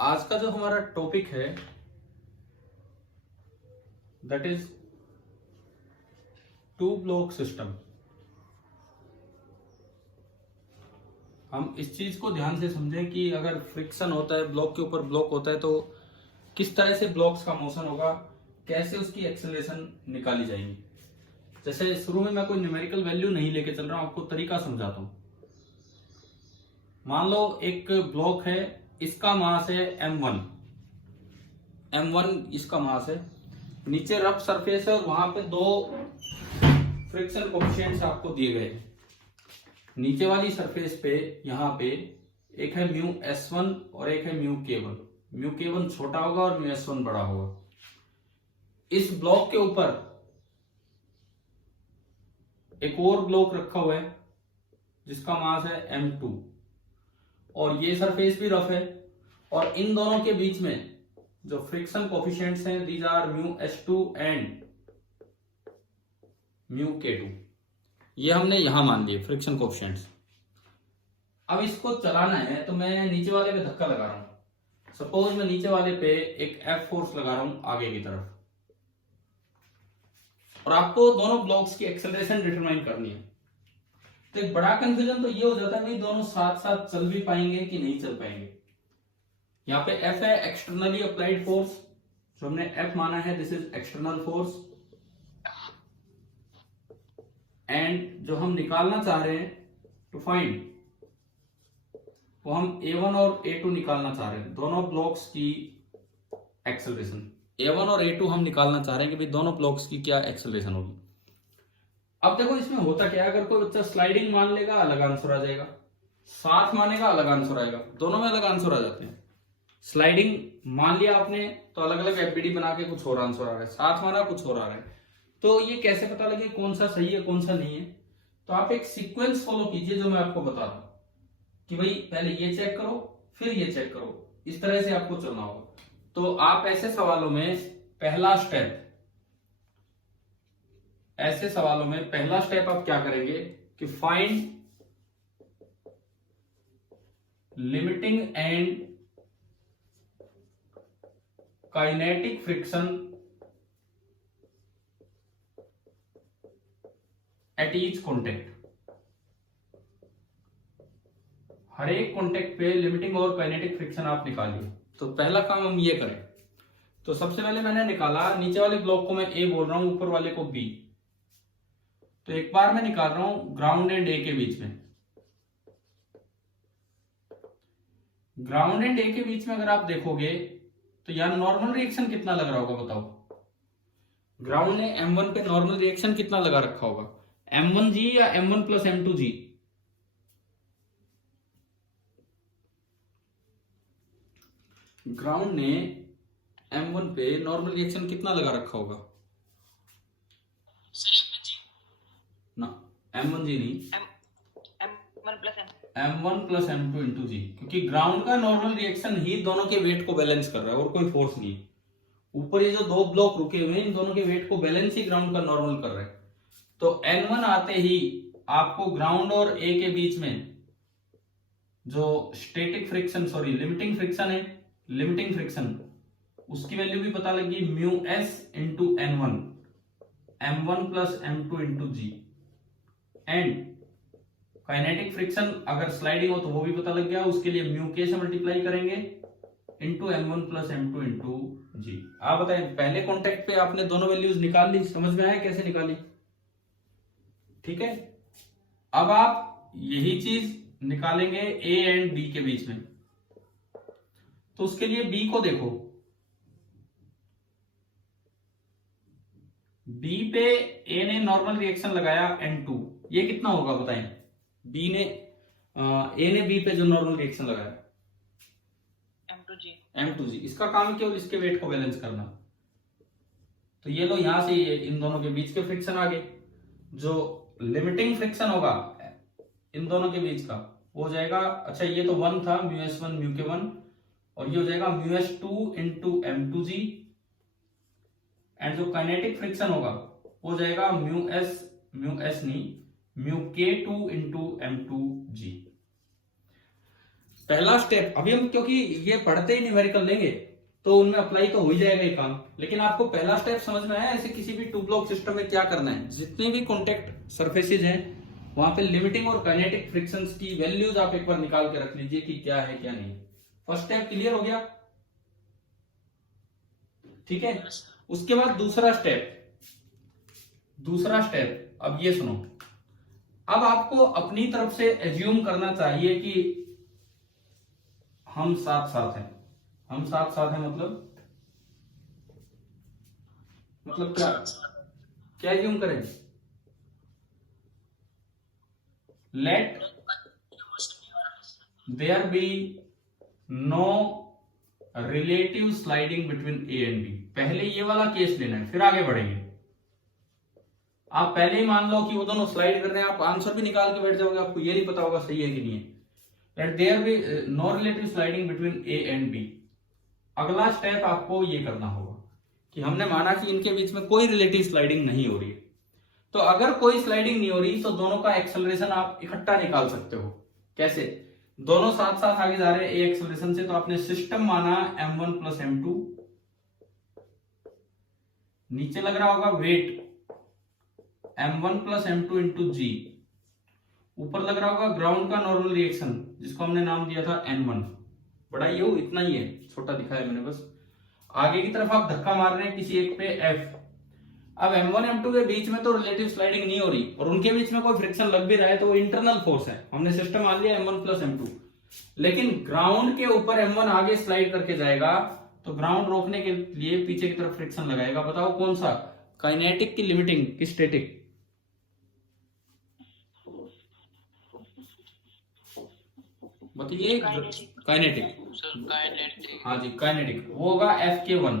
आज का जो हमारा टॉपिक है that is two block system. हम इस चीज को ध्यान से समझें कि अगर फ्रिक्शन होता है, ब्लॉक के ऊपर ब्लॉक होता है, तो किस तरह से ब्लॉक्स का मोशन होगा, कैसे उसकी एक्सेलरेशन निकाली जाएगी। जैसे शुरू में मैं कोई न्यूमेरिकल वैल्यू नहीं लेके चल रहा हूं, आपको तरीका समझाता हूं। मान लो एक ब्लॉक है, इसका मास है m1। m1 इसका मास है, नीचे रफ सरफेस है और वहां पे दो फ्रिक्शन कोएफिशिएंट्स आपको दिए गए हैं। नीचे वाली सरफेस पे यहां पे एक है म्यू S1 और एक है म्यू K1। म्यू K1 छोटा होगा और म्यू S1 बड़ा होगा। इस ब्लॉक के ऊपर एक और ब्लॉक रखा हुआ है जिसका मास है m2 और ये सरफेस भी रफ है, और इन दोनों के बीच में जो फ्रिक्शन कोएफिशिएंट्स हैं these are mu S2 and mu K2। ये हमने यहां मान लिए फ्रिक्शन कोएफिशिएंट्स। अब इसको चलाना है तो मैं नीचे वाले पे धक्का लगा रहा हूं। सपोज मैं नीचे वाले पे एक F फोर्स लगा रहा हूं आगे की तरफ, और आपको दोनों ब्लॉक्स की एक्सेलरेशन डिटरमाइन करनी है। तो एक बड़ा कंफ्यूजन तो ये हो जाता है भाई दोनों साथ साथ चल भी पाएंगे कि नहीं चल पाएंगे। यहाँ पे F है एक्सटर्नली अप्लाइड फोर्स, जो हमने F माना है this is external force, and जो हम निकालना चाह रहे हैं टू फाइंड, वो हम A1 और A2 निकालना चाह रहे हैं, दोनों ब्लॉक्स की एक्सेलरेशन। A1 और A2 हम निकालना चाह रहे हैं कि भाई दोनों ब्लॉक्स की क्या एक्सेलरेशन होगी। अब देखो इसमें होता क्या है, अगर कोई बच्चा स्लाइडिंग मान लेगा अलग आंसर आ जाएगा, साथ मानेगा अलग आंसर आएगा, दोनों में अलग आंसर आ जाते हैं। स्लाइडिंग मान लिया आपने तो अलग अलग एफबीडी बना के कुछ और आंसर आ रहा है, साथ माना कुछ और आ रहा है। तो ये कैसे पता लगे कौन सा सही है कौन सा नहीं है? तो आप एक सीक्वेंस फॉलो कीजिए जो मैं आपको बता रहा हूं कि भाई पहले ये चेक करो फिर ये चेक करो, इस तरह से आपको चलना होगा। तो आप ऐसे सवालों में पहला स्टेप आप क्या करेंगे कि find limiting and kinetic friction at each contact. हर एक कॉन्टेक्ट पे लिमिटिंग और काइनेटिक फ्रिक्शन आप निकालिए। तो पहला काम हम ये करें। तो सबसे पहले मैंने निकाला, नीचे वाले ब्लॉक को मैं ए बोल रहा हूं, ऊपर वाले को बी। तो एक बार मैं निकाल रहा हूं ग्राउंड एंड ए के बीच में। ग्राउंड एंड ए के बीच में अगर आप देखोगे तो यार नॉर्मल रिएक्शन कितना लग रहा होगा बताओ। ग्राउंड ने M1 पे नॉर्मल रिएक्शन कितना लगा रखा होगा, M1G या M1 प्लस M2G? ग्राउंड ने M1 पे नॉर्मल रिएक्शन कितना लगा रखा होगा ना, M1G नहीं, M1 प्लस M2 इंटू जी, क्योंकि ग्राउंड का नॉर्मल रिएक्शन ही दोनों के वेट को बैलेंस कर रहा है और कोई फोर्स नहीं है। ऊपर ये जो दो ब्लॉक रुके हुए हैं इन दोनों के वेट को बैलेंस ही ग्राउंड का नॉर्मल कर रहा है। तो N1 आते ही आपको ग्राउंड और ए के बीच में जो स्टैटिक फ्रिक्शन लिमिटिंग फ्रिक्शन है, लिमिटिंग फ्रिक्शन उसकी वैल्यू भी पता लगी, mu S into N1, M1 plus M2 into G. And kinetic friction अगर स्लाइडिंग हो तो वो भी पता लग गया, उसके लिए म्यू के से मल्टीप्लाई करेंगे into M1 plus M2 into जी। आप बताएं पहले कॉन्टेक्ट पे आपने दोनों वैल्यूज निकाल ली, समझ में आया कैसे निकाली? ठीक है, अब आप यही चीज निकालेंगे ए एंड बी के बीच में। तो उसके लिए बी को देखो, बी पे ए ने नॉर्मल रिएक्शन लगाया N2, ये कितना होगा बताएं? बी ने ए ने बी पे जो नॉर्मल रिएक्शन लगाया M2G, इसका काम है केवल इसके वेट को बैलेंस करना। तो ये लो यहां से ये इन दोनों के बीच के फ्रिक्शन आ गए। जो लिमिटिंग फ्रिक्शन होगा इन दोनों के बीच का वो हो जाएगा, अच्छा ये तो 1 था म्यू S1 म्यू K1, और ये हो जाएगा mu S2 into M2G। And जो काइनेटिक फ्रिक्शन होगा वो हो जाएगा म्यू एस नहीं म्यू K2 इंटू M2G। पहला स्टेप अभी हम, क्योंकि ये पढ़ते ही न्यूमेरिकल लेंगे तो उनमें अप्लाई तो हो ही जाएगा ये काम, लेकिन आपको पहला स्टेप समझ में आया ऐसे किसी भी टू ब्लॉक सिस्टम में क्या करना है। जितने भी कॉन्टेक्ट सरफेसेज हैं वहां पे लिमिटिंग और काइनेटिक फ्रिक्शंस की वैल्यूज आप एक बार निकाल के रख लीजिए कि क्या है क्या नहीं। फर्स्ट स्टेप क्लियर हो गया, ठीक है। उसके बाद दूसरा स्टेप अब ये सुनो। अब आपको अपनी तरफ से एज्यूम करना चाहिए कि हम साथ साथ हैं। हम साथ साथ हैं मतलब क्या क्या एज्यूम करें? Let there be no relative sliding between A and B. पहले ये वाला केस लेना है, फिर आगे बढ़ेंगे। आप पहले ही मान लो कि वो दोनों स्लाइड कर रहे हैं, आप आंसर भी निकाल के बैठ जाओगे, आपको ये नहीं पता होगा सही है कि नहीं है। Let there be no relative sliding between A and B. अगला स्टेप आपको ये करना होगा कि हमने माना कि इनके बीच में कोई रिलेटिव स्लाइडिंग नहीं हो रही है, तो अगर कोई स्लाइडिंग नहीं हो रही तो दोनों का एक्सेलरेशन आप इकट्ठा निकाल सकते हो। कैसे? दोनों साथ साथ आगे जा रहे हैं ए एक्सेलरेशन से, तो आपने सिस्टम माना m1 प्लस m2, नीचे लग रहा होगा wait m1 plus m2 into जी, ऊपर लग रहा होगा ग्राउंड का नॉर्मल रिएक्शन जिसको हमने नाम दिया था n1। बड़ा ये हो इतना ही है, छोटा दिखाया मैंने बस। आगे की तरफ आप धक्का मार रहे हैं किसी एक पे f। अब m1 m2 के बीच में तो रिलेटिव स्लाइडिंग नहीं हो रही और उनके बीच में कोई फ्रिक्शन लग भी रहा है तो वो इंटरनल फोर्स है, हमने सिस्टम मान लिया m1 प्लस m2। लेकिन ग्राउंड के ऊपर m1 आगे स्लाइड करके जाएगा तो ग्राउंड रोकने के लिए पीछे की तरफ फ्रिक्शन लगाएगा। बताओ कौन सा? काइनेटिक की लिमिटिंग की स्टैटिक? बताइए। काइनेटिक। हाँ जी काइनेटिक। वो होगा Fk1,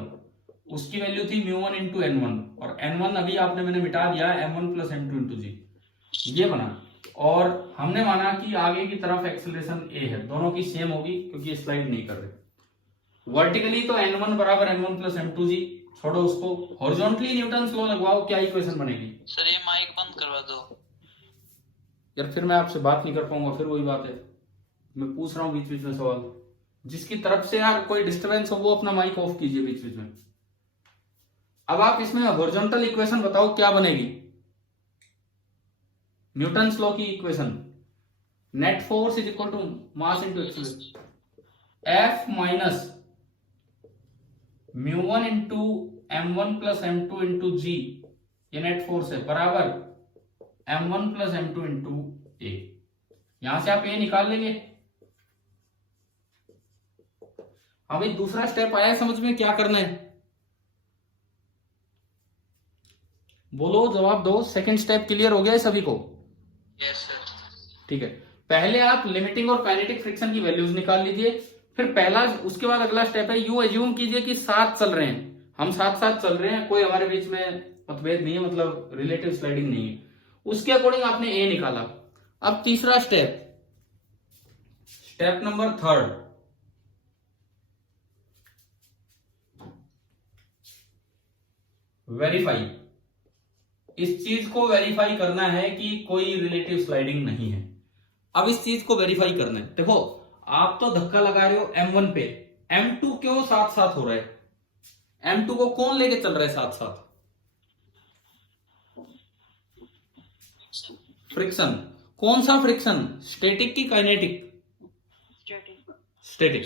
उसकी वैल्यू थी μ1 इंटू n1 और n1 अभी आपने मैंने मिटा दिया m1 plus m2 into G, ये बना। और हमने माना कि आगे की तरफ एक्सेलरेशन a है, दोनों की सेम होगी क्योंकि ये स्लाइड नहीं कर रहे। वर्टिकली तो n1 बराबर m1 प्लस m2 जी, छोड़ो उसको। हॉरिजॉन्टली न्यूटन्स लॉ लगवाओ, क्या इक्वेशन बनेगी? सर ये माइक बंद करवा दो यार, फिर मैं आपसे बात नहीं कर पाऊंगा, फिर वही बात है, मैं पूछ रहा हूँ बीच बीच में सवाल। जिसकी तरफ से यार कोई डिस्टरबेंस हो वो अपना माइक ऑफ कीजिए बीच बीच में। अब आप इसमें हॉरिजॉन्टल इक्वेशन बताओ क्या बनेगी? न्यूटन्स लॉ की equation, net force is equal to mass into acceleration, F minus μ1 into m1 plus m2 into G, ये नेट फोर्स है, बराबर m1 प्लस m2 इंटू ए। यहां से आप ए निकाल लेंगे। अभी दूसरा स्टेप आया समझ में, क्या करना है? बोलो, जवाब दो। सेकंड स्टेप क्लियर हो गया है सभी को? Yes sir. ठीक है, पहले आप लिमिटिंग और काइनेटिक फ्रिक्शन की वैल्यूज निकाल लीजिए, फिर पहला, उसके बाद अगला स्टेप है यू एज्यूम कीजिए कि साथ चल रहे हैं, हम साथ साथ चल रहे हैं, कोई हमारे बीच में मतभेद नहीं है, मतलब रिलेटिव स्लाइडिंग नहीं है। उसके अकॉर्डिंग आपने ए निकाला। अब तीसरा step, step number third, verify. इस चीज को वेरीफाई करना है कि कोई रिलेटिव स्लाइडिंग नहीं है। अब इस चीज को वेरीफाई करना है। देखो, आप तो धक्का लगा रहे हो m1 पे, m2 क्यों साथ साथ हो रहा है? m2 को कौन लेके चल रहा है साथ साथ? फ्रिक्शन। कौन सा फ्रिक्शन? स्टैटिक की काइनेटिक? स्टैटिक।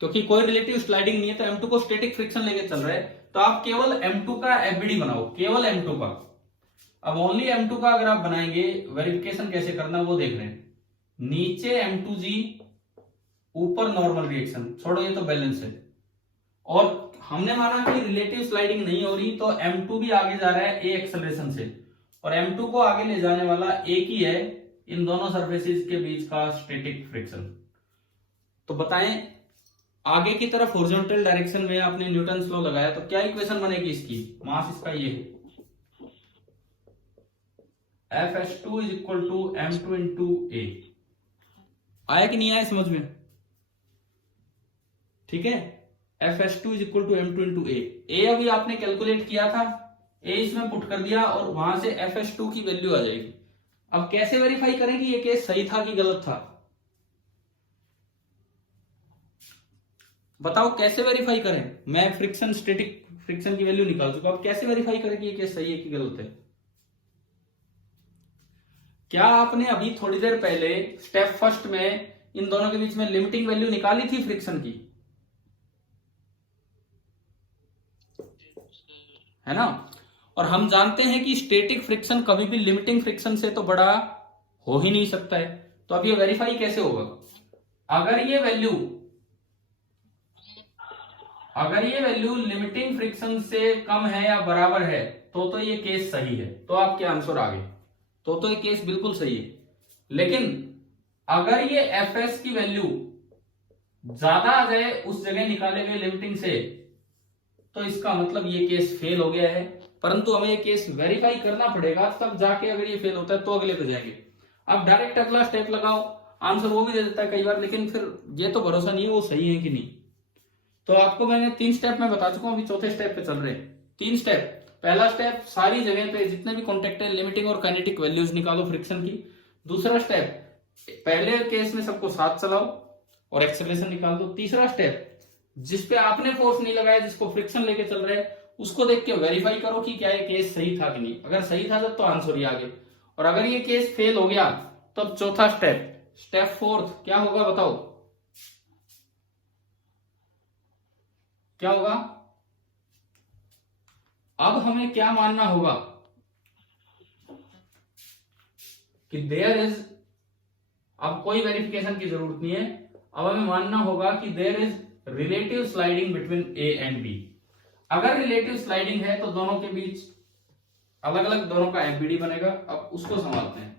क्योंकि कोई रिलेटिव स्लाइडिंग नहीं है तो m2 को स्टैटिक फ्रिक्शन लेके चल रहा है, तो आप केवल m2 का एफबीडी बनाओ, केवल m2 का। अब ओनली m2 का अगर आप बनाएंगे, वेरिफिकेशन कैसे करना वो देख रहे हैं। नीचे m2g, ऊपर नॉर्मल रिएक्शन, छोड़ो ये तो बैलेंस है। और हमने माना कि रिलेटिव स्लाइडिंग नहीं हो रही तो m2 भी आगे जा रहा है a एक्सेलरेशन से, और m2 को आगे ले जाने वाला एक ही है इन दोनों सरफेसेस के बीच का स्टैटिक फ्रिक्शन। तो बताएं, आगे की तरफ हॉरिजॉन्टल डायरेक्शन में आपने न्यूटन्स लॉ लगाया तो क्या इक्वेशन बनेगी इसकी? मास इसका ये है, Fs2 is equal to m2 into A. आया कि नहीं आया समझ में? ठीक है, Fs2 is equal to m2 into A अभी आपने कैलकुलेट किया था, ए इसमें पुट कर दिया और वहां से Fs2 की वैल्यू आ जाएगी। अब कैसे वेरीफाई करें कि ये केस सही था कि गलत था? बताओ कैसे वेरीफाई करें? मैं फ्रिक्शन, स्टैटिक फ्रिक्शन की वैल्यू निकाल चुका, अब कैसे वेरीफाई करें कि ये केस सही है कि गलत है? क्या आपने अभी थोड़ी देर पहले स्टेप फर्स्ट में इन दोनों के बीच में लिमिटिंग वैल्यू निकाली थी फ्रिक्शन की, है ना? और हम जानते हैं कि स्टैटिक फ्रिक्शन कभी भी लिमिटिंग फ्रिक्शन से तो बड़ा हो ही नहीं सकता है। तो अब ये वेरीफाई कैसे होगा? अगर ये वैल्यू लिमिटिंग फ्रिक्शन से कम है या बराबर है तो ये केस सही है, तो आपके आंसर आ गए, तो ये केस बिल्कुल सही है। लेकिन अगर ये एफ एस की वैल्यू ज्यादा आ जाए उस जगह निकाले गए लिमिटिंग से, तो इसका मतलब ये केस फेल हो गया है। परंतु हमें ये केस वेरीफाई करना पड़ेगा, तब जाके अगर ये फेल होता है तो अगले पे जाएंगे। अब डायरेक्ट अगला स्टेप लगाओ, आंसर वो भी दे देता है कई बार, लेकिन फिर ये तो भरोसा नहीं है वो सही है कि नहीं। तो आपको मैंने 3 स्टेप में बता चुका हूं, अभी चौथे स्टेप पे चल रहे हैं। 3 स्टेप। पहला स्टेप, सारी जगह पे जितने भी कॉन्टेक्ट है लिमिटिंग और काइनेटिक वैल्यूज निकालो फ्रिक्शन की। दूसरा स्टेप, पहले केस में सबको साथ चलाओ और एक्सेलरेशन निकाल दो। तीसरा स्टेप, जिसपे आपने फोर्स नहीं लगाया, जिसको फ्रिक्शन लेके चल रहे हैं, उसको देख के वेरीफाई करो कि क्या ये केस सही था कि नहीं। अगर सही था तो आंसर ही आगे, और अगर ये केस फेल हो गया तब चौथा स्टेप, स्टेप फोर्थ क्या होगा बताओ? क्या होगा? अब हमें क्या मानना होगा कि देयर इज, अब कोई वेरिफिकेशन की जरूरत नहीं है, अब हमें मानना होगा कि there is relative sliding between A and B. अगर रिलेटिव स्लाइडिंग है तो दोनों के बीच अलग अलग दोनों का एफबीडी बनेगा। अब उसको समझते हैं।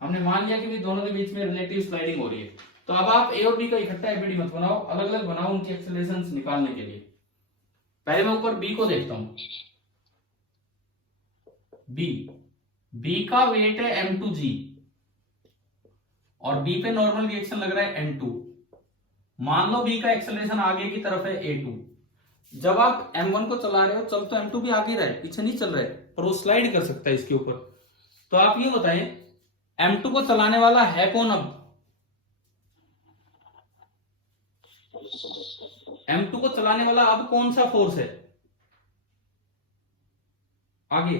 हमने मान लिया कि भी दोनों के बीच में रिलेटिव स्लाइडिंग हो रही है, तो अब आप ए और बी का इकट्ठा एफबीडी मत बनाओ, अलग अलग बनाओ उनकी एक्सेलरेशंस निकालने के लिए। पहले मैं ऊपर बी को देखता हूं। बी का वेट है m2g और बी पे नॉर्मल रिएक्शन लग रहा है n2। मान लो बी का एक्सेलरेशन आगे की तरफ है a2। जब आप m1 को चला रहे हो, चल तो m2 भी आगे रहा है, पीछे नहीं चल रहा है, पर वो स्लाइड कर सकता है इसके ऊपर। तो आप ये बताएं m2 को चलाने वाला है कौन? अब m2 को चलाने वाला अब कौन सा फोर्स है आगे?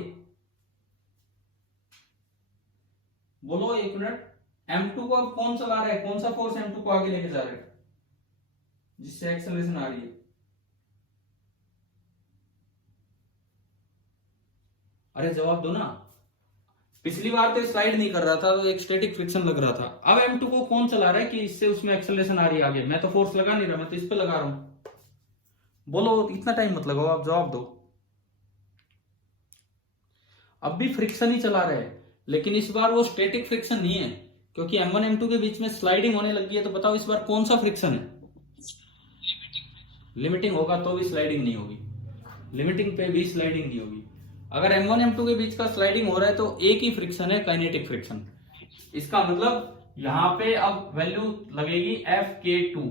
बोलो एक मिनट। m2 को अब कौन चला रहा है? कौन सा फोर्स m2 को आगे लेके जा रहा है जिससे एक्सेलरेशन आ रही है? अरे जवाब दो ना। पिछली बार तो स्लाइड नहीं कर रहा था तो एक स्टैटिक फ्रिक्शन लग रहा था। अब m2 को कौन चला रहा है कि इससे उसमें एक्सेलरेशन आ रही है आगे? मैं तो फोर्स लगा नहीं रहा, मैं तो इस पे लगा रहा हूं। बोलो, इतना टाइम मत लगाओ, आप जवाब दो। अब भी फ्रिक्शन ही चला रहे हैं, लेकिन इस बार वो स्टैटिक फ्रिक्शन नहीं है, क्योंकि m1 m2 के बीच में स्लाइडिंग होने लगी है। तो बताओ इस बार कौन सा फ्रिक्शन है? लिमिटिंग होगा तो भी स्लाइडिंग नहीं होगी, लिमिटिंग पे भी स्लाइडिंग नहीं होगी। अगर m1 m2 के बीच का स्लाइडिंग हो रहा है तो एक ही फ्रिक्शन है, काइनेटिक फ्रिक्शन। इसका मतलब यहां पे अब वैल्यू लगेगी Fk2,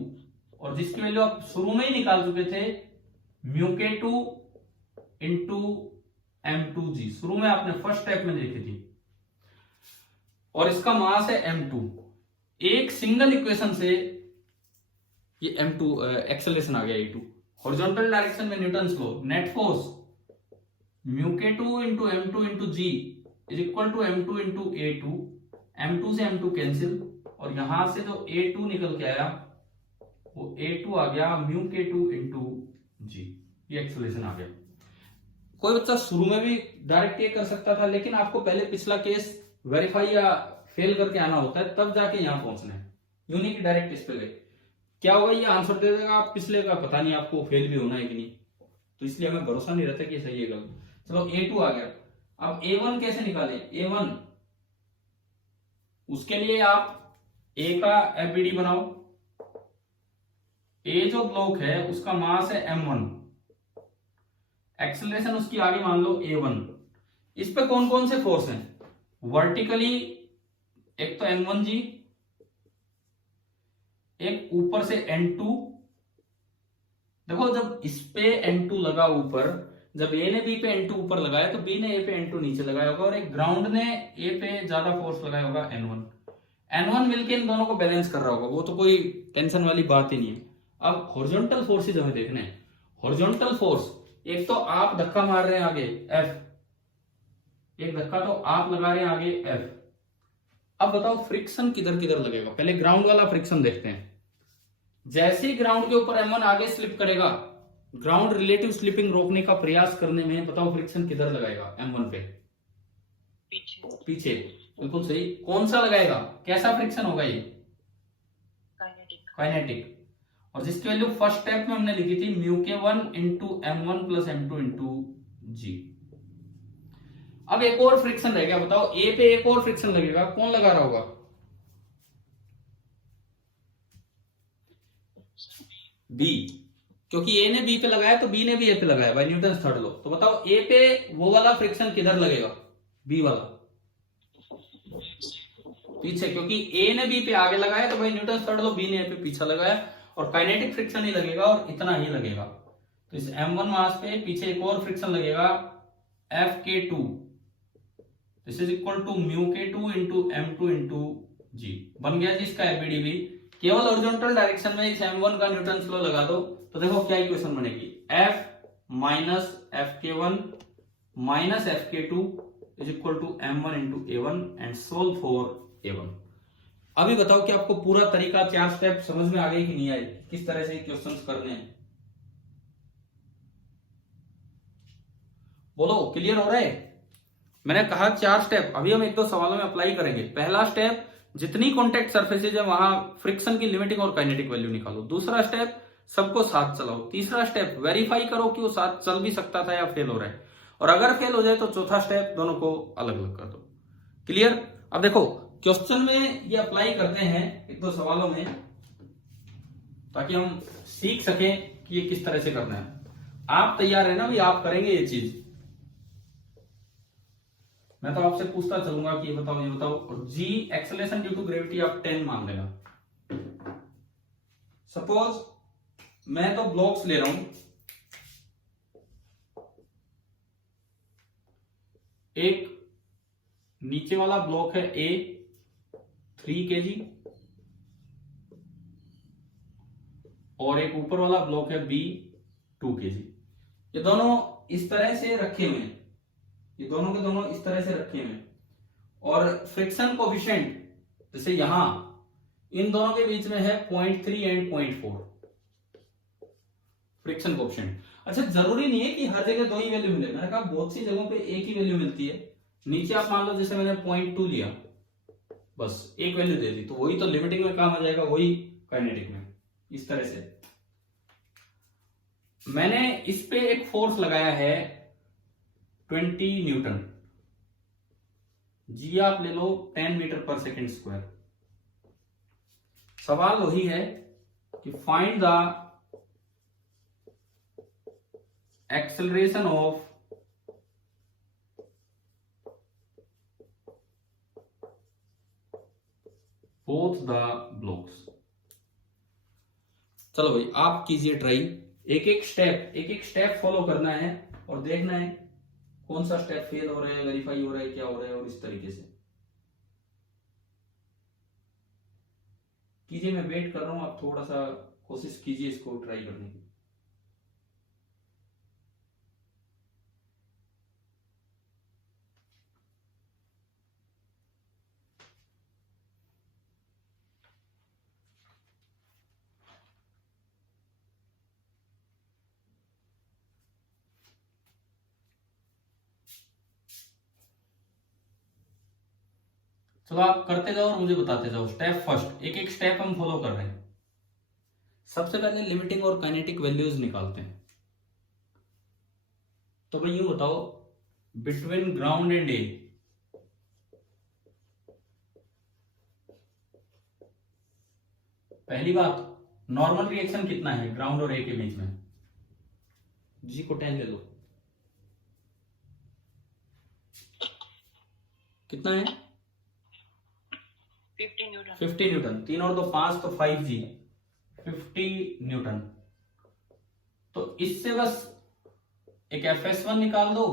और जिसकी वैल्यू आप शुरू में ही निकाल चुके थे, μk2 इंटू m2g, शुरू में आपने फर्स्ट स्टेप में देखी थी, और इसका मास है m2। एक सिंगल इक्वेशन से ये m2 एक्सेलरेशन आ गया a2। हॉरिजॉन्टल डायरेक्शन में Newton's law, net force μk2 into m2 into g is equal to m2 into a2। m2 से m2 कैंसिल, और यहां से जो a2 निकल के आया वो a2 आ गया μk2 इंटू g। ये एक्सेलरेशन आ गया। कोई बच्चा शुरू में भी डायरेक्ट ये कर सकता था, लेकिन आपको पहले पिछला केस वेरीफाई या फेल करके आना होता है, तब जाके यहां पहुंचना है। यूनिक डायरेक्ट इस पे गए, क्या होगा ये आंसर दे देगा। आप पिछले का पता नहीं आपको फेल भी होना है कि नहीं, तो इसलिए हमें भरोसा नहीं रहता कि सही है गलत। चलो a2 आ गया। अब a1 कैसे निकाले? a1, उसके लिए आप a का एफबीडी बनाओ। a जो ब्लॉक है उसका मास है m1, एक्सेलरेशन उसकी आगे मान लो a1। इस पे कौन कौन से फोर्स हैं? वर्टिकली एक तो n1g, एक ऊपर से n2। देखो जब इस पे n2 लगा ऊपर, जब a ने b पे n2 ऊपर लगाया तो b ने a पे n2 नीचे लगाया होगा, और एक ग्राउंड ने a पे ज्यादा फोर्स लगाया होगा n1। n1 मिलके इन दोनों को बैलेंस कर रहा होगा, वो तो कोई टेंशन वाली बात ही नहीं है। अब हॉरिजॉन्टल फोर्सेज हमें देखने हैं। हॉरिजॉन्टल फोर्स, एक तो आप धक्का मार रहे हैं आगे F, एक धक्का तो आप लगा रहे हैं आगे F। अब बताओ फ्रिक्शन किधर किधर लगेगा। पहले ग्राउंड वाला फ्रिक्शन देखते हैं। जैसे ही ग्राउंड के ऊपर M1 आगे स्लिप करेगा, ग्राउंड रिलेटिव स्लिपिंग रोकने का प्रयास करने में बताओ फ्रिक्शन किधर लगाएगा M1 पे? पीछे। पीछे, बिल्कुल सही। कौन सा लगाएगा, कैसा फ्रिक्शन होगा ये? काइनेटिक। काइनेटिक। और जिसकी वैल्यू फर्स्ट स्टेप में हमने लिखी थी म्यू के one into M1 plus M2 into G। अब एक और फ्रिक्शन रह गया, बताओ ए पे एक और फ्रिक्शन लगेगा, कौन लगा रहा होगा? बी, क्योंकि ए ने बी पे लगाया तो बी ने भी ए पे लगाया बाय न्यूटन थर्ड लॉ। तो बताओ ए पे वो वाला फ्रिक्शन किधर लगेगा, बी वाला? पीछे, क्योंकि ए ने बी पे आगे लगाया तो by Newton third law B ने ए पे पीछे लगाया, और काइनेटिक फ्रिक्शन ही लगेगा और इतना ही लगेगा। तो इस M1 मास पे पीछे एक और फ्रिक्शन लगेगा Fk2, this is equal to mu k2 into M2 into G। बन गया जी इसका FBDB। केवल हॉरिजॉन्टल डायरेक्शन में इस M1 का न्यूटन लॉ लगा दो तो देखो क्या इक्वेशन बनेगी, F minus Fk1 minus Fk2 is equal to M1 into A1 and solve for A1। अभी बताओ कि आपको पूरा तरीका, 4 स्टेप समझ में आ गए कि नहीं आए, किस तरह से क्वेश्चंस करने हैं? बोलो, क्लियर हो रहा है? मैंने कहा 4 स्टेप, अभी हम 1-2 सवालों में अप्लाई करेंगे। पहला स्टेप, जितनी कॉन्टेक्ट सरफेसेज है वहां फ्रिक्शन की लिमिटिंग और काइनेटिक वैल्यू निकालो। दूसरा स्टेप, सबको साथ चलाओ। तीसरा स्टेप, वेरीफाई करो कि वो साथ चल भी सकता था या फेल हो रहा है, और अगर फेल हो जाए तो चौथा स्टेप, दोनों को अलग अलग कर दो। क्लियर? अब देखो क्वेश्चन में ये अप्लाई करते हैं 1-2 सवालों में, ताकि हम सीख सकें कि ये किस तरह से करना है। आप तैयार है ना? भी आप करेंगे ये चीज। मैं तो आपसे पूछता चलूंगा कि ये बताओ, और G acceleration due to gravity आप 10 मान लेना। सपोज मैं तो ब्लॉक्स ले रहा हूं, एक नीचे वाला ब्लॉक है A 3 kg और एक ऊपर वाला ब्लॉक है B 2 kg। ये दोनों इस तरह से रखे हुए हैं, ये दोनों के दोनों इस तरह से रखे हुए हैं, और फ्रिक्शन कोएफिशिएंट जैसे यहां इन दोनों के बीच में है 0.3 एंड 0.4 फ्रिक्शन कोएफिशिएंट। अच्छा, जरूरी नहीं है कि हर जगह 2 ही वैल्यू मिले। मैंने कहा बहुत सी जगहों पे एक ही वैल्यू मिलती है। नीचे आप मान लो जैसे मैंने 0.2 लिया, बस एक वैल्यू दे दी, तो वही तो लिमिटिंग में काम आ जाएगा, वही काइनेटिक में। इस तरह से मैंने इस पे एक फोर्स लगाया है 20 न्यूटन, जी आप ले लो 10 मीटर पर सेकेंड स्क्वायर। सवाल वही है कि find the acceleration of both the blocks. चलो भाई आप कीजिए ट्राई, एक एक स्टेप फॉलो करना है और देखना है कौन सा स्टेप फेल हो रहा है, वेरीफाई हो रहा है, क्या हो रहा है, और इस तरीके से कीजिए। मैं वेट कर रहा हूं, आप थोड़ा सा कोशिश कीजिए इसको ट्राई करने की। चलो आप करते जाओ और मुझे बताते जाओ स्टेप फर्स्ट। एक एक स्टेप हम फॉलो कर रहे हैं। सबसे पहले लिमिटिंग और काइनेटिक वैल्यूज निकालते हैं। तो भाई यूं बताओ, बिटवीन ग्राउंड एंड ए पहली बात, नॉर्मल रिएक्शन कितना है ग्राउंड और ए के बीच में? जी को 10 ले लो, कितना है? 50 न्यूटन। 50 न्यूटन। 3 और 2 5, तो 5G 50 न्यूटन। तो इससे बस एक FS1 निकाल दो,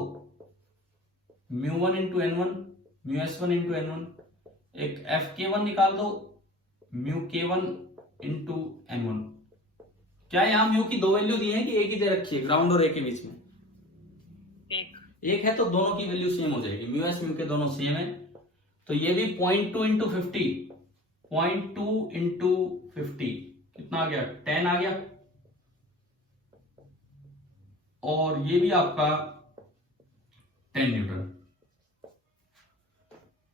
μ1 into N1, μS1 into N1। एक FK1 निकाल दो, μK1 इंटू N1। क्या यहाँ म्यू की दो वैल्यू दी है कि एक ही दे रखी है ग्राउंड और ए के बीच में? एक है, तो दोनों की वैल्यू सेम हो जाएगी, म्यू एस म्यू के दोनों सेम है। तो ये भी 0.2 इंटू 50, 0.2 इंटू 50 कितना आ गया? 10 आ गया। और ये भी आपका 10 न्यूटन।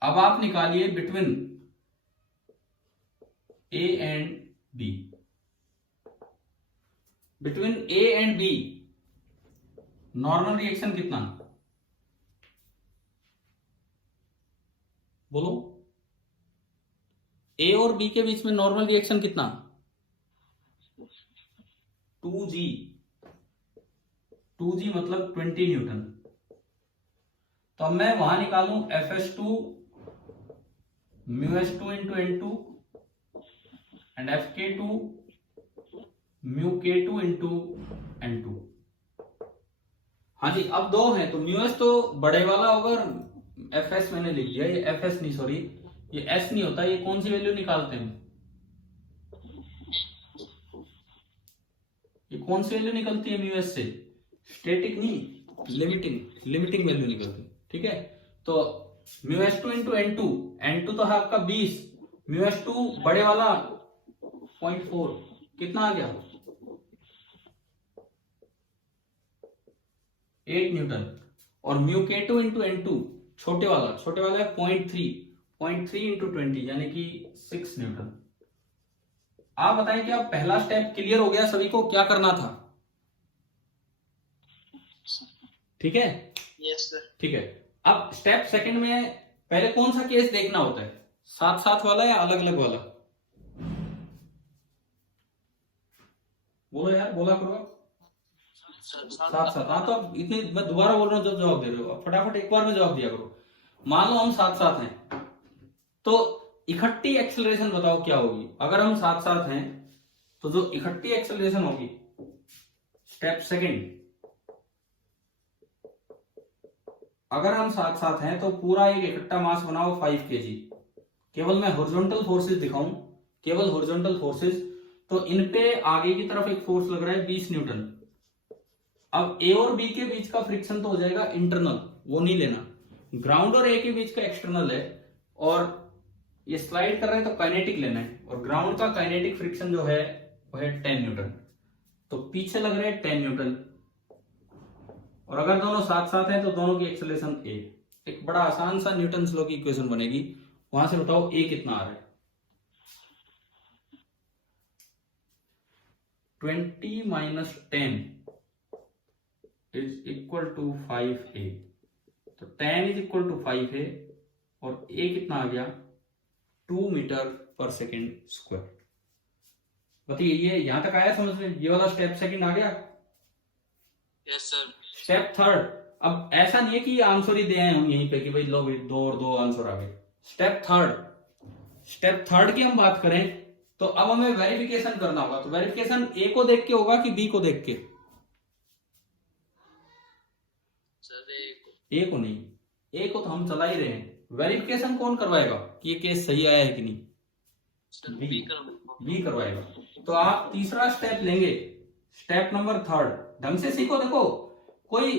अब आप निकालिए between A and B. Between A and B normal reaction कितना? बोलो, ए और बी के बीच में नॉर्मल रिएक्शन कितना? 2G। 2G मतलब 20 न्यूटन। तो अब मैं वहां निकालूं FS2 μS2 into N2 and FK2 μK2 into N2। हाँ जी, अब दो हैं तो μS तो बड़े वाला होगा, FS मैंने लिख लिया, ये FS नहीं, सॉरी ये S नहीं होता। ये कौन सी वैल्यू निकालते हैं? ये कौन सी वैल्यू निकलती है μS से? स्टैटिक नहीं, लिमिटिंग वैल्यू निकलती है। ठीक है, तो μS2 इंटू N2, N2 तो है आपका 20, μS2 बड़े वाला 0.4 कितना आ गया? 8 न्यूटन। और μK2 इंटू N2 छोटे वाला है 0.3 इंटू 20 यानी कि 6 न्यूटन। आप बताएं कि अब पहला स्टेप क्लियर हो गया सभी को, क्या करना था? ठीक है, यस सर। ठीक है। अब स्टेप सेकंड में पहले कौन सा केस देखना होता है, साथ साथ वाला या अलग अलग वाला? बोलो यार, बोला करो। साथ साथ। हाँ, तो अब इतनी मैं दोबारा बोल रहा हूँ, जब जवाब दे रहे हो फटाफट एक बार में जवाब दिया करो। मान लो हम साथ साथ हैं, तो इकट्ठी एक्सेलरेशन बताओ क्या होगी? अगर हम साथ साथ हैं तो जो इकट्ठी एक्सेलरेशन होगी, स्टेप सेकंड, अगर हम साथ साथ हैं तो पूरा एक इकट्ठा मास बनाओ 5 kg। केवल मैं हॉरिजॉन्टल फोर्सेस दिखाऊं, केवल हॉरिजॉन्टल फोर्सेस, तो इन पे आगे की तरफ एक फोर्स लग रहा है 20 न्यूटन। अब ए और बी के बीच का फ्रिक्शन तो हो जाएगा इंटरनल, वो नहीं लेना। ग्राउंड और ए के बीच का एक्सटर्नल है, और ये स्लाइड कर रहे हैं तो काइनेटिक लेना है। और ग्राउंड का काइनेटिक फ्रिक्शन जो है वो है 10 न्यूटन, तो पीछे लग रहे हैं 10 न्यूटन। और अगर दोनों साथ साथ हैं तो दोनों की एक्सेलरेशन ए। एक बड़ा आसान सा न्यूटन लॉ की इक्वेशन बनेगी, वहां से बताओ ए कितना आ रहा है? 20 minus 10 is equal to 5a। तो 10 इज इक्वल टू 5a, और a कितना आ गया? 2 मीटर पर सेकेंड स्क्वायर। बताइए, ये यहां तक आया समझ में? ये वाला स्टेप सेकंड आ गया। Yes sir. स्टेप थर्ड, अब ऐसा नहीं है कि ये आंसर ही दे आए हम यहीं पे कि भाई लो भाई 2 और 2 आंसर आ गए। स्टेप थर्ड की हम बात करें तो अब हमें वेरिफिकेशन करना होगा। तो वेरिफिकेशन ए को देख के होगा कि बी को देख के? सर ए को नहीं, ए को तो हम चला ही रहे हैं। वेरिफिकेशन कौन करवाएगा कि ये केस सही आया है कि नहीं? बी करवाएगा। तो आप तीसरा स्टेप लेंगे, स्टेप नंबर थर्ड। ढंग से सीखो, देखो कोई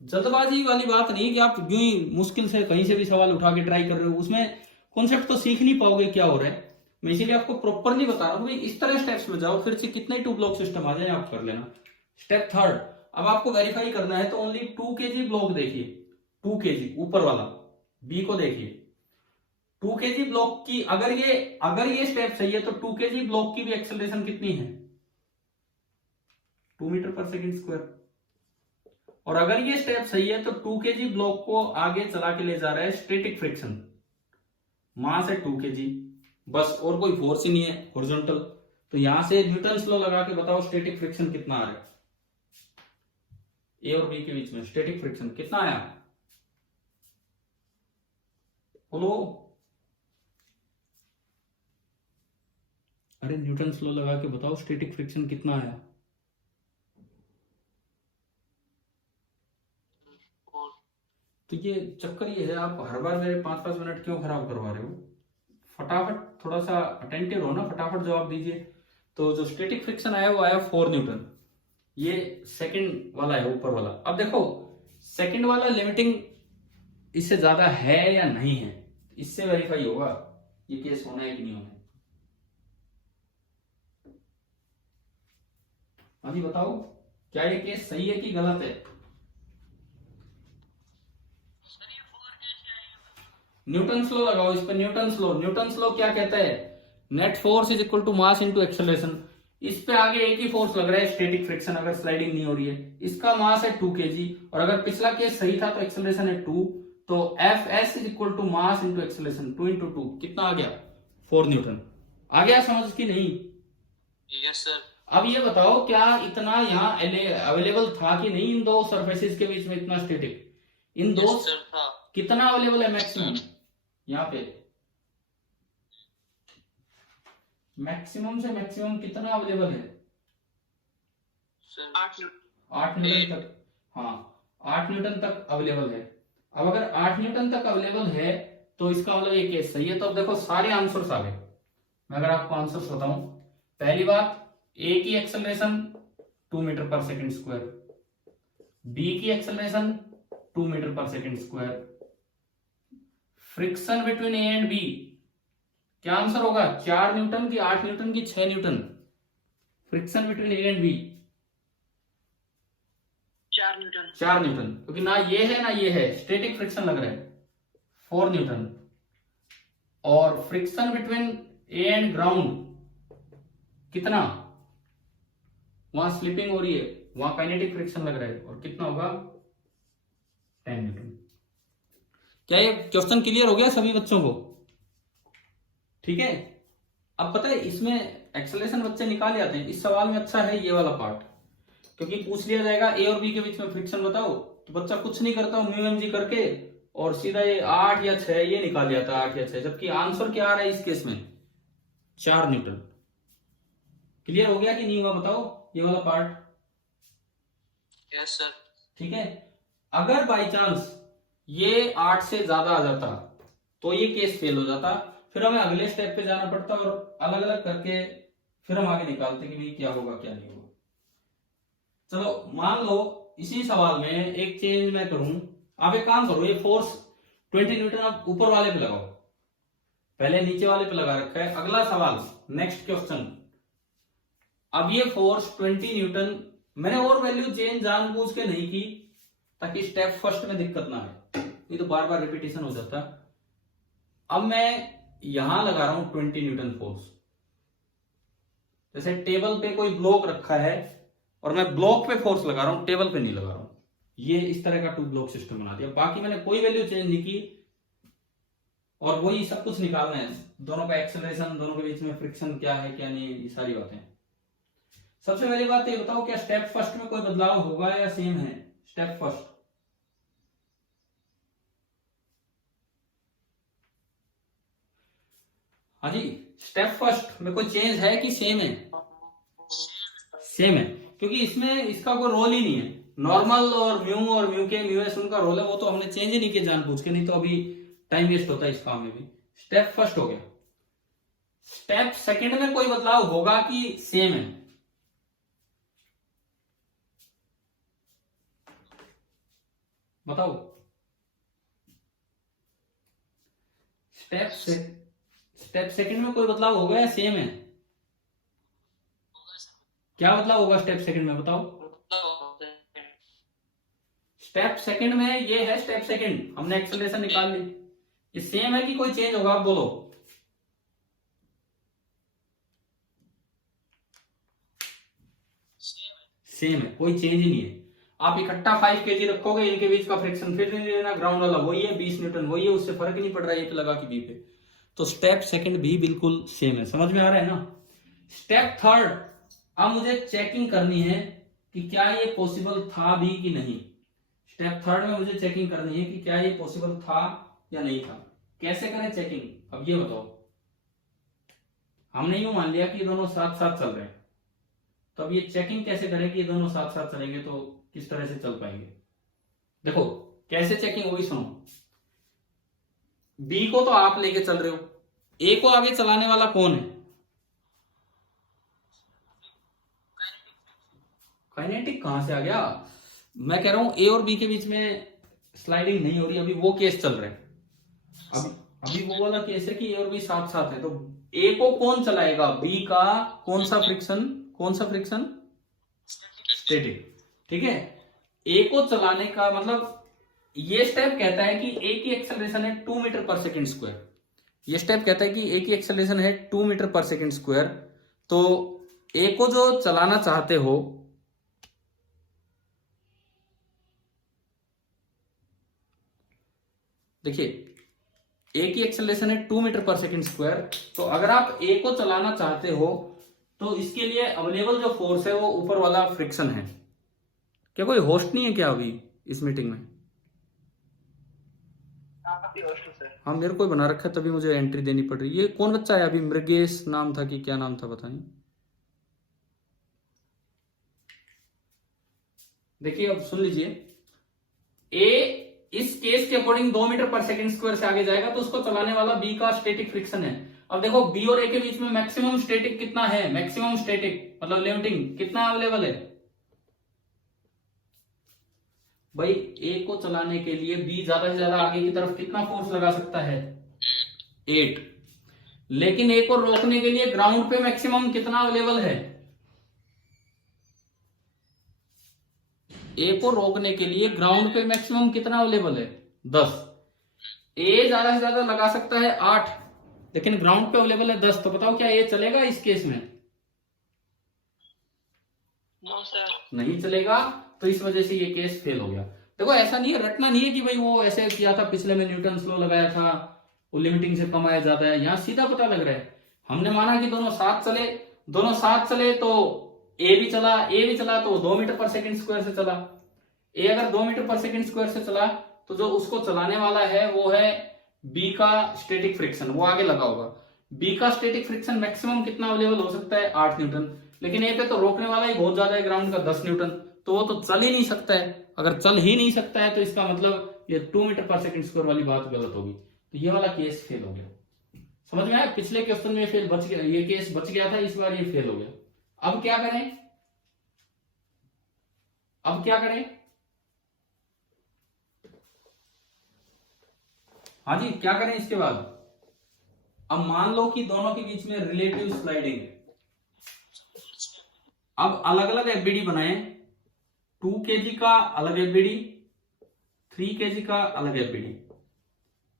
जल्दबाजी वाली बात नहीं कि आप यूं ही मुश्किल से कहीं से भी सवाल उठा के ट्राई कर रहे हो, उसमें कॉन्सेप्ट तो सीख नहीं पाओगे क्या हो रहा है। मैं इसीलिए आपको प्रॉपरली बता रहा हूँ, इस तरह स्टेप्स में जाओ, फिर से कितने 2 ब्लॉक सिस्टम आ जाए आप कर लेना। स्टेप थर्ड, अब आपको वेरीफाई करना है तो ओनली 2 kg ब्लॉक देखिए, 2 kg ऊपर वाला, बी को देखिए 2 kg ब्लॉक की, अगर ये स्टेप सही है तो 2 kg ब्लॉक की भी एक्सेलरेशन कितनी है? 2 मीटर पर सेकेंड स्क्वायर। और अगर ये स्टेप सही है तो 2 kg ब्लॉक को आगे चला के ले जा रहा है स्टैटिक फ्रिक्शन, मास है 2 kg, बस, और कोई फोर्स ही नहीं है हॉरिजॉन्टल। तो यहां से न्यूटन्स लॉ लगा के बताओ स्टैटिक फ्रिक्शन कितना आ रहा है ए और बी के बीच में? स्टैटिक फ्रिक्शन कितना आया? बोलो। अरे न्यूटन्स लॉ लगा के बताओ स्टैटिक फ्रिक्शन कितना आया? तो ये चक्कर ये है, आप हर बार मेरे 5-5 मिनट क्यों खराब करवा रहे हो? फटाफट थोड़ा सा अटेंटिव हो ना, फटाफट जवाब दीजिए। तो जो स्टैटिक फ्रिक्शन आया वो आया 4 न्यूटन। ये सेकंड वाला है, ऊपर वाला। अब देखो सेकंड वाला लिमिटिंग इससे ज्यादा है या नहीं है, इससे वेरीफाई होगा ये केस होना है कि नहीं होना है। अभी बताओ क्या ये केस सही है कि गलत है? न्यूटन्स लॉ लगाओ इस पर। न्यूटन्स लॉ क्या कहता है? Net force is equal to mass into acceleration. इस पे आगे एक ही फोर्स लग रहा है, स्टैटिक फ्रिक्शन, अगर स्लाइडिंग नहीं हो रही है। इसका मास है 2 kg, और अगर पिछला केस सही था तो एक्सेलरेशन है 2, तो F S is equal to mass into acceleration, 2 into 2 कितना आ गया? 4 न्यूटन। आ गया समझ की नहीं? Yes sir. अब ये बताओ क्या इतना यहाँ अवेलेबल था कि नहीं इन दो सरफेसेस के बीच में, इतना स्टैटिक? इन दो यस सर था। कितना अवेलेबल है मैक्सिमम यहाँ पे? मैक्सिमम से मैक्सिमम कितना अवेलेबल है? सर 8 न्यूटन तक। हाँ 8 न्यूटन तक अवेलेबल है। अब अगर 8 न्यूटन तक अवेलेबल है तो इसका मतलब ये केस सही है। तो अब देखो सारे आंसर्स आ गए। मैं अगर आपको आंसर्स बताऊं, पहली बात ए की acceleration 2 metre per second square, B की acceleration 2 metre per second square, friction between A and B क्या आंसर होगा? 4 न्यूटन की 8 न्यूटन की 6 newton? Friction between A and B 4 newton. 4 newton, क्योंकि ना ये है ना ये है, स्टैटिक फ्रिक्शन लग रहा है 4 न्यूटन। और friction between A and ground कितना? वहां स्लिपिंग हो रही है, वहां काइनेटिक फ्रिक्शन लग रहा है, और कितना होगा? 10 न्यूटन। क्या ये क्वेश्चन क्लियर हो गया सभी बच्चों को? ठीक है। अब पता है इसमें एक्सेलरेशन बच्चे निकाल आते हैं। इस सवाल में अच्छा है ये वाला पार्ट, क्योंकि पूछ लिया जाएगा ए और बी के बीच में फ्रिक्शन बताओ, तो बच्चा कुछ नहीं करता म्यू एम जी करके और सीधा ये 8 या 6 ये निकाल जाता है, 8 या 6, जबकि आंसर क्या आ रहा है इस केस में? 4 न्यूटन। क्लियर हो गया कि नहीं हुआ बताओ ये वाला पार्ट? Yes sir. ठीक है। अगर बाई चांस ये 8 से ज्यादा आ जाता तो ये केस फेल हो जाता, फिर हमें अगले स्टेप पे जाना पड़ता और अलग अलग करके फिर हम आगे निकालते कि भाई क्या होगा क्या नहीं होगा। चलो मान लो इसी सवाल में एक चेंज मैं करूं। आप एक काम करो, ये फोर्स 20 न्यूटन आप ऊपर वाले पे लगाओ, पहले नीचे वाले पे लगा रखा है। अगला सवाल, नेक्स्ट क्वेश्चन, अब ये फोर्स 20 न्यूटन, मैंने और वैल्यू चेंज जानबूझ के नहीं की ताकि स्टेप फर्स्ट में दिक्कत ना आए, नहीं तो बार बार रिपीटेशन हो जाता। अब मैं यहां लगा रहा हूं 20 न्यूटन फोर्स। जैसे टेबल पे कोई ब्लॉक रखा है और मैं ब्लॉक पे फोर्स लगा रहा हूं, टेबल पे नहीं लगा रहा हूं। ये इस तरह का 2 ब्लॉक सिस्टम बना दिया, बाकी मैंने कोई वैल्यू चेंज नहीं की और वही सब कुछ निकालना है। दोनों का एक्सेलरेशन, दोनों के बीच में फ्रिक्शन क्या है क्या नहीं, ये सारी बातें। सबसे पहली बात ये बताओ क्या स्टेप फर्स्ट में कोई बदलाव होगा या सेम है? स्टेप फर्स्ट हाँ जी, स्टेप फर्स्ट में कोई चेंज है कि सेम है? सेम है, क्योंकि इसमें इसका कोई रोल ही नहीं है। नॉर्मल और म्यू के म्यू एस उनका रोल है, वो तो हमने चेंज ही नहीं किया जानबूझ के, नहीं तो अभी टाइम वेस्ट होता है इस काम में भी। स्टेप फर्स्ट हो गया। स्टेप सेकंड में कोई बदलाव होगा कि सेम है? बताओ। स्टेप सेकंड में कोई बदलाव होगा या सेम है? क्या बदलाव होगा स्टेप सेकंड में बताओ? स्टेप सेकंड में ये है, स्टेप सेकंड हमने एक्सेलरेशन निकाल ली, ये सेम है कि कोई चेंज होगा? आप बोलो। सेम है, कोई चेंज ही नहीं है। आप इकट्ठा 5 kg रखोगे, इनके बीच का फ्रिक्शन फिर नहीं लेना, ग्राउंड वाला वही है 20 न्यूटन वही है, उससे फर्क नहीं पड़ रहा है ये पे लगा कि बी पे। तो स्टेप सेकंड भी बिल्कुल सेम है। समझ में आ रहा है ना? स्टेप थर्ड, अब मुझे चेकिंग करनी है कि क्या ये पॉसिबल था भी कि नहीं। स्टेप थर्ड में मुझे चेकिंग करनी है कि क्या ये पॉसिबल था या नहीं था। कैसे करें चेकिंग? अब ये बताओ। हमने यूं मान लिया कि ये दोनों साथ साथ चल रहे हैं, तो अब ये चेकिंग कैसे करें कि ये दोनों साथ साथ चलेंगे तो किस तरह से चल पाएंगे? देखो कैसे चेकिंग होगी, सुनो। बी को तो आप लेके चल रहे हो, ए को आगे चलाने वाला कौन है? काइनेटिक कहां से आ गया? मैं कह रहा हूं ए और बी के बीच में स्लाइडिंग नहीं हो रही, अभी वो केस चल रहा है। अभी वो वाला केस है कि ए और बी साथ साथ है, तो ए को कौन चलाएगा? बी का कौन सा फ्रिक्शन? स्टैटिक। ठीक है, ए को चलाने का मतलब ये स्टेप कहता है कि ए की एक्सेलरेशन है 2 मीटर पर सेकेंड स्क्वायर। ये स्टेप कहता है कि ए की एक्सेलरेशन है 2 मीटर पर सेकेंड स्क्वायर। तो ए को जो चलाना चाहते हो, देखिए ए की एक्सेलरेशन है 2 मीटर पर सेकेंड स्क्वायर। तो अगर आप ए को चलाना चाहते हो तो इसके लिए अवेलेबल जो फोर्स है वो ऊपर वाला फ्रिक्शन है। क्या कोई होस्ट नहीं है क्या अभी इस मीटिंग में? हाँ, मेरे को ही बना रखा है, तभी मुझे एंट्री देनी पड़ रही है। ये कौन बच्चा है अभी? मृगेश नाम था कि क्या नाम था, पता नहीं। देखिए अब सुन लीजिए, ए इस केस के अकॉर्डिंग 2 मीटर पर सेकेंड स्क्वायर से आगे जाएगा तो उसको चलाने वाला बी का स्टैटिक फ्रिक्शन है। अब देखो बी और ए के बीच में मैक्सिमम स्टैटिक कितना है? मैक्सिमम स्टैटिक मतलब लिमिटिंग कितना अवेलेबल है भाई? ए को चलाने के लिए बी ज्यादा से ज्यादा आगे की तरफ कितना फोर्स लगा सकता है? 8। लेकिन ए को रोकने के लिए ग्राउंड पे मैक्सिमम कितना अवेलेबल है? ए को रोकने के लिए ग्राउंड पे मैक्सिमम कितना अवेलेबल है? 10। ए ज्यादा से ज्यादा लगा सकता है 8, लेकिन ग्राउंड पे अवेलेबल है 10। तो बताओ क्या ये चलेगा इस केस में? No sir. नहीं चलेगा, तो इस वजह से ये केस फेल हो गया। देखो ऐसा नहीं है, रटना नहीं है कि भाई वो ऐसे किया था पिछले में, न्यूटन लॉ लगाया था, वो लिमिटिंग से कम आया जाता है। यहाँ सीधा पता लग रहा है। हमने माना कि दोनों साथ चले तो ए भी चला तो 2 मीटर पर सेकेंड स्क्वायर से चला। ए अगर 2 मीटर पर सेकेंड स्क्वायर से चला तो जो उसको चलाने वाला है वो है बी का स्टैटिक फ्रिक्शन, वो आगे लगा होगा। बी का स्टैटिक फ्रिक्शन मैक्सिमम कितना अवेलेबल हो सकता है? 8 न्यूटन। लेकिन ए पे तो रोकने वाला ही बहुत ज्यादा है, ग्राउंड का 10 न्यूटन, तो वो तो चल ही नहीं सकता है। अगर चल ही नहीं सकता है तो इसका मतलब ये 2 मीटर पर सेकेंड स्क्वायर वाली बात गलत होगी। तो ये वाला केस फेल हो गया। समझ में आया? पिछले क्वेश्चन में फेल बच गया, ये केस बच गया था, इस बार ये फेल हो गया। अब क्या करें? हाँ जी, क्या करें इसके बाद? अब मान लो कि दोनों के बीच में रिलेटिव स्लाइडिंग है। अब अलग अलग एफबीडी बनाए, 2 kg का अलग एफबीडी, 3 kg का अलग एफबीडी।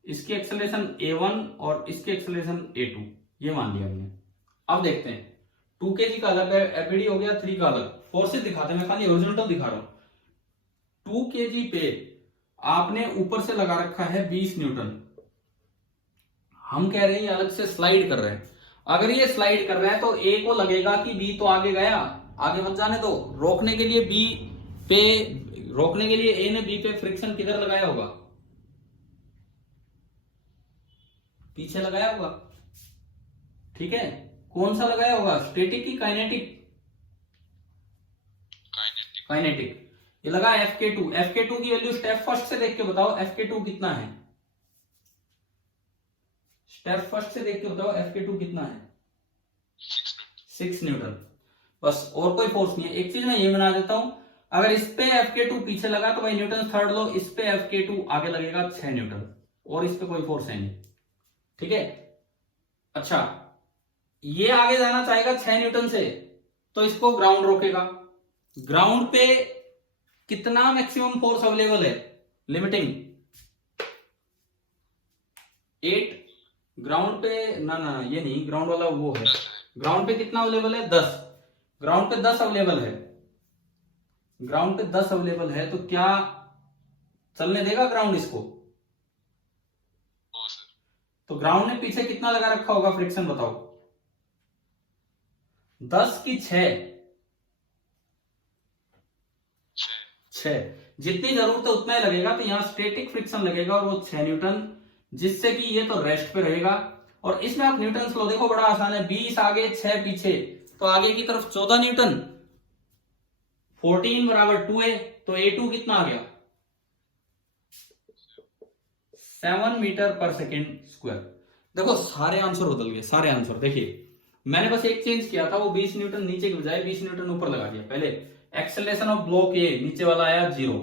इसकी एक्सेलरेशन a1 और इसकी एक्सेलरेशन a2, ये मान लिया हमने। अब देखते हैं, 2 kg का अलग एफबीडी हो गया, 3 का अलग। फोर्सेस दिखाते हैं, मैं खाली हॉरिजॉन्टल दिखा रहा हूं। 2 kg पे आपने ऊपर से लगा रखा है 20 न्यूटन। हम कह रहे हैं अलग से स्लाइड कर रहे हैं। अगर ये स्लाइड कर रहा है तो ए को लगेगा कि बी तो आगे गया, आगे मत जाने दो। रोकने के लिए ए ने बी पे फ्रिक्शन किधर लगाया होगा? पीछे लगाया होगा। ठीक है, कौन सा लगाया होगा? स्टैटिक की काइनेटिक? काइनेटिक। ये लगा Fk2। Fk2 की वैल्यू स्टेप फर्स्ट से देख के बताओ, Fk2 कितना है? स्टेप फर्स्ट से देख के बताओ Fk2 कितना है? 6 न्यूटन। बस, और कोई फोर्स नहीं है। एक चीज मैं ये बना देता हूं, अगर इस पे Fk2 पीछे लगा तो भाई न्यूटन थर्ड लो, इस पे Fk2 आगे लगेगा 6 न्यूटन, और इस पे कोई फोर्स है नहीं। ठीक है, अच्छा ये आगे जाना चाहेगा 6 न्यूटन से, तो इसको ग्राउंड रोकेगा। ग्राउंड पे कितना मैक्सिमम फोर्स अवेलेबल है? लिमिटिंग 8। ग्राउंड पे ना ये नहीं, ग्राउंड वाला वो है। ग्राउंड पे कितना अवेलेबल है? 10। ग्राउंड पे 10 अवेलेबल है। ग्राउंड पे 10 अवेलेबल है, तो क्या चलने देगा ग्राउंड इसको? तो ग्राउंड ने पीछे कितना लगा रखा होगा फ्रिक्शन, बताओ? 10 की 6। जितनी जरूरत है उतना ही लगेगा, तो यहां स्टैटिक फ्रिक्शन लगेगा और वो 6 न्यूटन, जिससे कि ये तो रेस्ट पे रहेगा। और इसमें आप न्यूटन लॉ देखो, बड़ा आसान है। 20 आगे 6 पीछे, तो आगे की तरफ 14 न्यूटन। 14 बराबर 2a, तो a2 कितना आ गया? 7 मीटर पर सेकेंड स्क्वायर। देखो सारे आंसर बदल गए, सारे आंसर। देखिए मैंने बस एक चेंज किया था, वो 20 न्यूटन नीचे के बजाय 20 न्यूटन ऊपर लगा दिया। पहले एक्सेलरेशन ऑफ ब्लॉक ए नीचे वाला आया 0,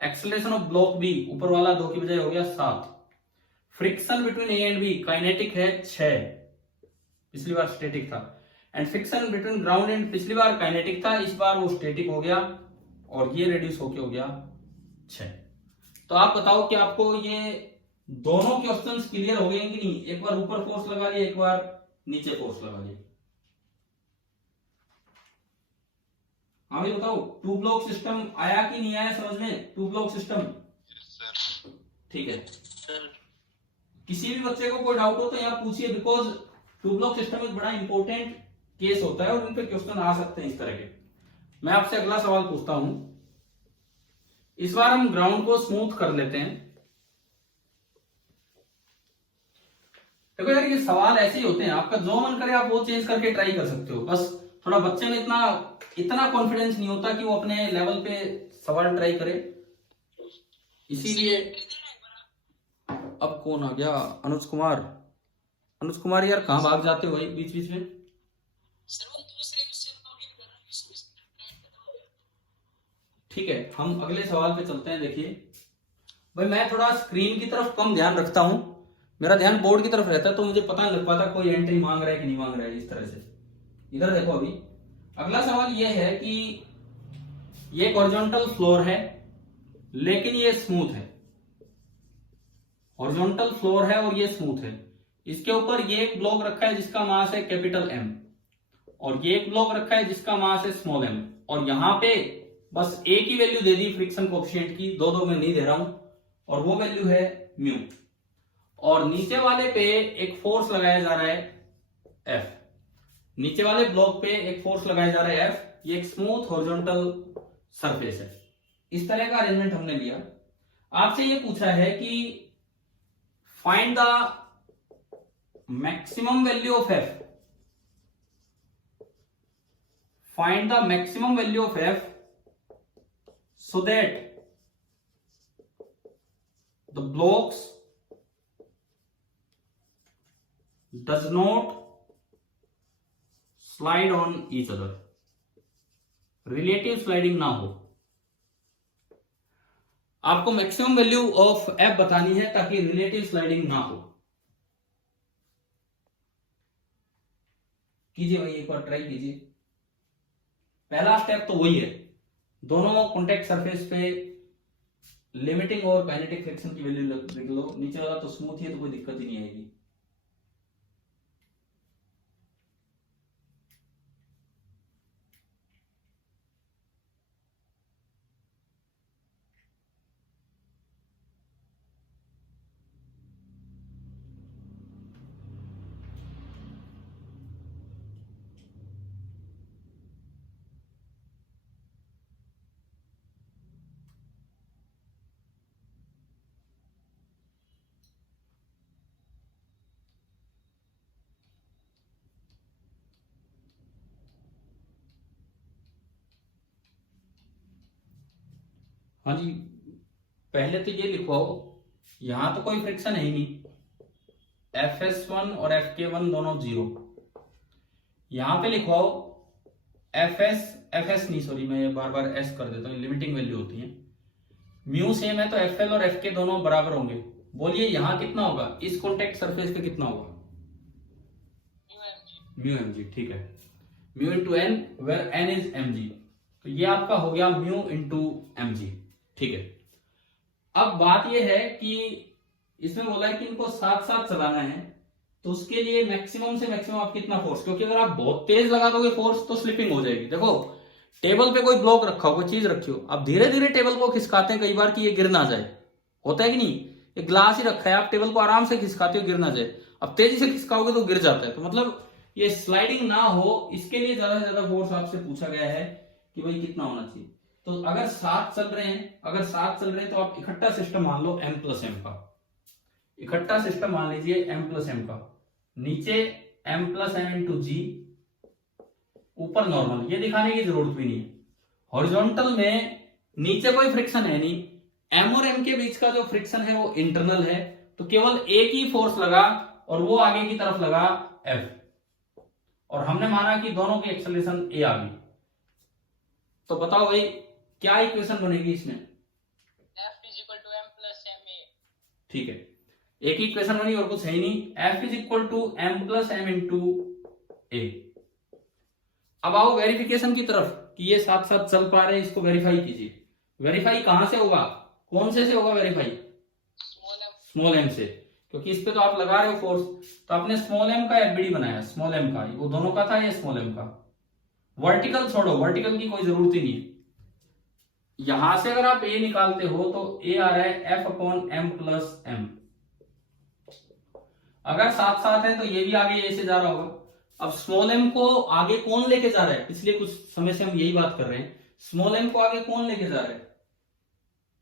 एक्सेलरेशन ऑफ ब्लॉक बी ऊपर वाला 2 की बजाय हो गया 7, friction between A and B kinetic है 6, पिछली बार स्टैटिक था, and friction between ground and पिछली बार काइनेटिक था, इस बार वो स्टैटिक हो गया और ये रिड्यूस होके हो गया 6। तो आप बताओ कि आपको ये दोनों क्वेश्चंस क्लियर हो गए कि नहीं? एक बार ऊपर फोर्स लगा लिया, एक बार नीचे फोर्स लगा लिया। हाँ भाई बताओ, टू ब्लॉक सिस्टम आया कि नहीं आया समझ में? टू ब्लॉक सिस्टम ठीक है। सर किसी भी बच्चे को कोई डाउट हो तो यहाँ पूछिए, बिकॉज टू ब्लॉक सिस्टम एक बड़ा इंपॉर्टेंट केस होता है और उन पे क्वेश्चन आ सकते हैं इस तरह के। मैं आपसे अगला सवाल पूछता हूं, इस बार हम ग्राउंड को स्मूथ कर लेते हैं। देखो यार ये सवाल ऐसे ही होते हैं, आपका जो मन करे आप वो चेंज करके ट्राई कर सकते हो, बस थोड़ा बच्चे में इतना कॉन्फिडेंस नहीं होता कि वो अपने लेवल पे सवाल ट्राई करे, इसीलिए। अब कौन आ गया? अनुज कुमार। अनुज कुमार यार कहाँ भाग जाते हो भाई बीच बीच में? ठीक है, हम अगले सवाल पे चलते हैं। देखिए भाई, मैं थोड़ा स्क्रीन की तरफ कम ध्यान रखता हूं, मेरा ध्यान बोर्ड की तरफ रहता है, तो मुझे पता नहीं लग पाता कोई एंट्री मांग रहा है कि नहीं मांग रहा है इस तरह से। इधर देखो, अभी अगला सवाल यह है कि ये हॉरिजॉन्टल फ्लोर है लेकिन ये स्मूथ है, हॉरिजॉन्टल फ्लोर है और ये स्मूथ है। इसके ऊपर ये एक ब्लॉक रखा है जिसका मास है कैपिटल एम, और ये एक ब्लॉक रखा है जिसका मास है स्मॉल एम, और यहां पे बस ए की वैल्यू दे दी फ्रिक्शन कोएफिशिएंट की, दो में नहीं दे रहा हूं, और वो वैल्यू है म्यू। और नीचे वाले पे एक फोर्स लगाया जा रहा है एफ, नीचे वाले ब्लॉक पे एक फोर्स लगाया जा रहा है एफ। ये एक स्मूथ हॉरिजॉन्टल सरफेस है। इस तरह का अरेंजमेंट हमने लिया। आपसे ये पूछा है कि find the maximum value of F, find the maximum value of F so that the blocks does not slide on each other, relative sliding ना हो। आपको मैक्सिमम वैल्यू ऑफ एफ बतानी है ताकि रिलेटिव स्लाइडिंग ना हो। कीजिए भाई, एक बार ट्राई कीजिए। पहला स्टेप तो वही है, दोनों कॉन्टेक्ट सरफेस पे लिमिटिंग और काइनेटिक फ्रिक्शन की वैल्यू लिख लो। नीचे वाला तो स्मूथ ही है तो कोई दिक्कत ही नहीं आएगी। हाँ जी, पहले तो ये लिखवाओ, यहां तो कोई फ्रिक्शन है ही नहीं, Fs1 और Fk1 दोनों 0। यहां पे लिखवाओ Fs नहीं सॉरी, मैं बार बार S कर देता हूँ, लिमिटिंग वैल्यू होती है। म्यू सेम है तो Fl और Fk दोनों बराबर होंगे। बोलिए यहां कितना होगा, इस कॉन्टेक्ट सरफेस पे कितना होगा? म्यू एम जी, ठीक है। Mu into N, where N is M G, तो ये आपका हो गया म्यू इंटू एम जी, ठीक है। अब बात यह है कि इसमें बोला है कि इनको साथ साथ चलाना है, तो उसके लिए मैक्सिमम से मैक्सिमम आप कितना फोर्स, क्योंकि अगर आप बहुत तेज लगा दोगे फोर्स तो स्लिपिंग हो जाएगी। देखो टेबल पे कोई ब्लॉक रखा हो, कोई चीज रखी हो, आप धीरे धीरे टेबल को खिसकाते हैं कई बार कि ये गिर ना जाए, होता है कि नहीं? एक ग्लास ही रखा है, आप टेबल को आराम से खिसकाते हो गिर ना जाए, अब तेजी से खिसकाओगे तो गिर जाता है। तो मतलब ये स्लाइडिंग ना हो, इसके लिए ज्यादा से ज्यादा फोर्स आपसे पूछा गया है कि भाई कितना होना चाहिए। तो अगर साथ चल रहे हैं, तो आप इकट्ठा सिस्टम मान लो m प्लस एम का, इकट्ठा सिस्टम मान लीजिए m प्लस एम का, नीचे m प्लस एम इंटू जी, ऊपर नॉर्मल। ये दिखाने की जरूरत भी नहीं है, हॉरिजॉन्टल में नीचे कोई फ्रिक्शन है नहीं, m और m के बीच का जो फ्रिक्शन है वो इंटरनल है, तो केवल एक ही फोर्स लगा और वो आगे की तरफ लगा F, और हमने माना कि दोनों की एक्सेलरेशन a आ गई। तो बताओ भाई क्या इक्वेशन बनेगी इसमें? F is equal to M plus MA. ठीक है, एक ही इक्वेशन बनी और कुछ है ही नहीं। F is equal to M plus M into A. अब आओ वेरिफिकेशन की तरफ कि ये साथ साथ चल पा रहे हैं, इसको वेरीफाई कीजिए। वेरीफाई कहां से होगा, कौन से होगा verify? Small m. Small M से, क्योंकि इस पे तो आप लगा रहे हो फोर्स। तो आपने स्मॉल एम का एफबीडी बनाया, स्मॉल एम का, वो दोनों का था या स्मॉल एम का? वर्टिकल छोड़ो, वर्टिकल की कोई जरूरत ही नहीं है। यहां से अगर आप ए निकालते हो तो ए आ रहा है F upon M plus M. अगर साथ साथ है तो ये भी आगे ए से जा रहा होगा। अब स्मॉल एम को आगे कौन लेके जा रहा है? पिछले कुछ समय से हम यही बात कर रहे हैं, स्मॉल एम को आगे कौन लेके जा रहा है?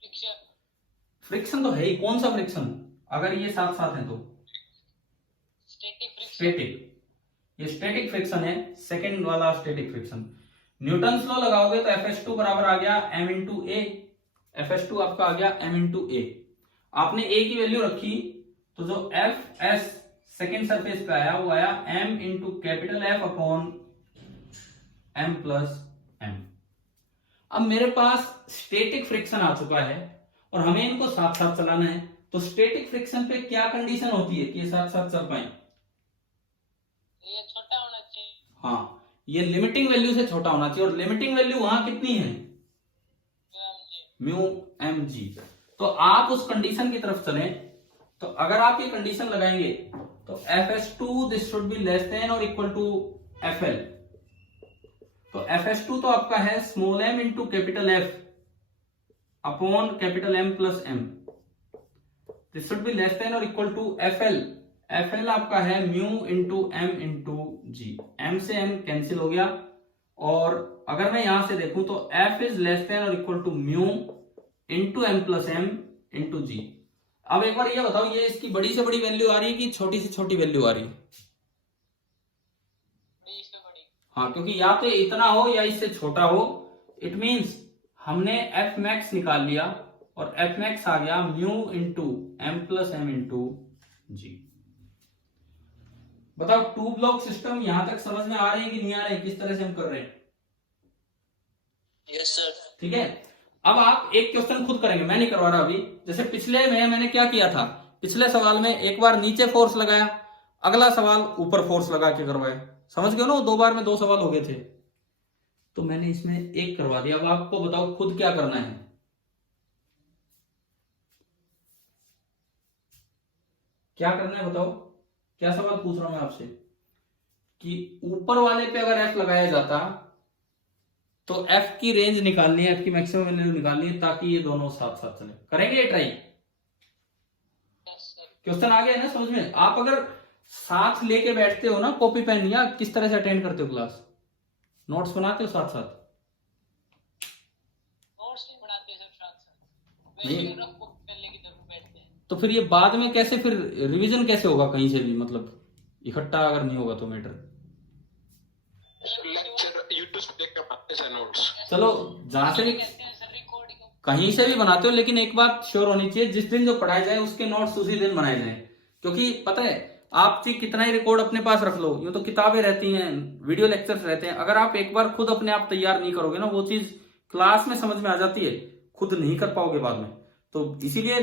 Friction. फ्रिक्शन तो है ही, कौन सा फ्रिक्शन? अगर ये साथ साथ है तो Static friction. स्टैटिक, ये स्टैटिक फ्रिक्शन है, सेकंड वाला स्टैटिक फ्रिक्शन। न्यूटन्स लॉ लगाओगे तो Fs2 बराबर आ गया m इंटू ए। Fs2 आपका आ गया m इंटू ए। आपने a की वैल्यू रखी तो जो Fs सेकेंड सरफेस पे आया वो आया m into capital F upon m plus m। अब मेरे पास स्टैटिक फ्रिक्शन आ चुका है और हमें इनको साथ साथ चलाना है। तो स्टैटिक फ्रिक्शन पे क्या कंडीशन होती है कि ये साथ साथ चल पाए? ये छोटा होना चाहिए. हाँ, ये लिमिटिंग वैल्यू से छोटा होना चाहिए। और लिमिटिंग वैल्यू वहां कितनी है? Mu M G. तो आप उस कंडीशन की तरफ चलें। तो अगर आप ये कंडीशन लगाएंगे तो Fs2 this should be less than और इक्वल टू Fl। तो Fs2 तो आपका है small m into capital F upon capital M plus M। This should be less than और इक्वल टू Fl। Fl आपका है म्यू इंटू एम इंटू जी। m से m cancel हो गया और अगर मैं यहां से देखूं तो F इज लेस देन और equal to mu into M plus M into G. अब एक बार ये बताओ, ये इसकी बड़ी से बड़ी वैल्यू आ रही है कि छोटी से छोटी वैल्यू आ रही है? बड़ी से बड़ी. हाँ, क्योंकि या तो इतना हो या इससे छोटा हो। इट मींस हमने एफ मैक्स निकाल लिया और एफ मैक्स आ गया mu into M plus M into G. बताओ टू ब्लॉक सिस्टम यहां तक समझ में आ रहे हैं कि नहीं आ रहे हैं, किस तरह से हम कर रहे हैं? Yes sir. ठीक है, अब आप एक क्वेश्चन खुद करेंगे, मैं नहीं करवा रहा अभी। जैसे पिछले में मैंने क्या किया था, पिछले सवाल में एक बार नीचे फोर्स लगाया, अगला सवाल ऊपर फोर्स लगा के करवाया। समझ गए ना, दो बार में दो सवाल हो गए थे। तो मैंने इसमें एक करवा दिया। अब आपको बताओ खुद क्या करना है। क्या करना है बताओ, क्या सवाल पूछ रहा हूं मैं आपसे कि ऊपर वाले पे अगर एफ लगाया जाता तो एफ की रेंज निकालनी है, एफ की मैक्सिमम वैल्यू निकालनी है ताकि ये दोनों साथ साथ चले। करेंगे ये ट्राई? Yes sir. क्वेश्चन आ गया है ना समझ में? आप अगर साथ लेके बैठते हो ना कॉपी पेन, या किस तरह से अटेंड करते हो क्लास, नोट्स बनाते हो साथ साथ? Notes नहीं बनाते सर साथ साथ. नहीं। वैसे रफ बुक कर लेके जरूर बैठते हैं. तो फिर ये बाद में कैसे, फिर रिवीजन कैसे होगा कहीं से भी, मतलब इकट्ठा अगर नहीं होगा तो मैटर। लेक्चर यूट्यूब पे देख कर बनाते हैं नोट्स. चलो जहां से भी, कहते हैं सर रिकॉर्डिंग. कहीं से भी बनाते हो, लेकिन एक बात श्योर होनी चाहिए, जिस दिन जो पढ़ाया जाए उसके नोट्स उसी दिन बनाए जाए। क्योंकि पता है, आप जी कितना ही रिकॉर्ड अपने पास रख लो, यूं तो किताबें रहती हैं, वीडियो लेक्चर्स रहते हैं, अगर आप एक बार खुद अपने आप तैयार नहीं करोगे ना, वो चीज क्लास में समझ में आ जाती है, खुद नहीं कर पाओगे बाद में। तो इसीलिए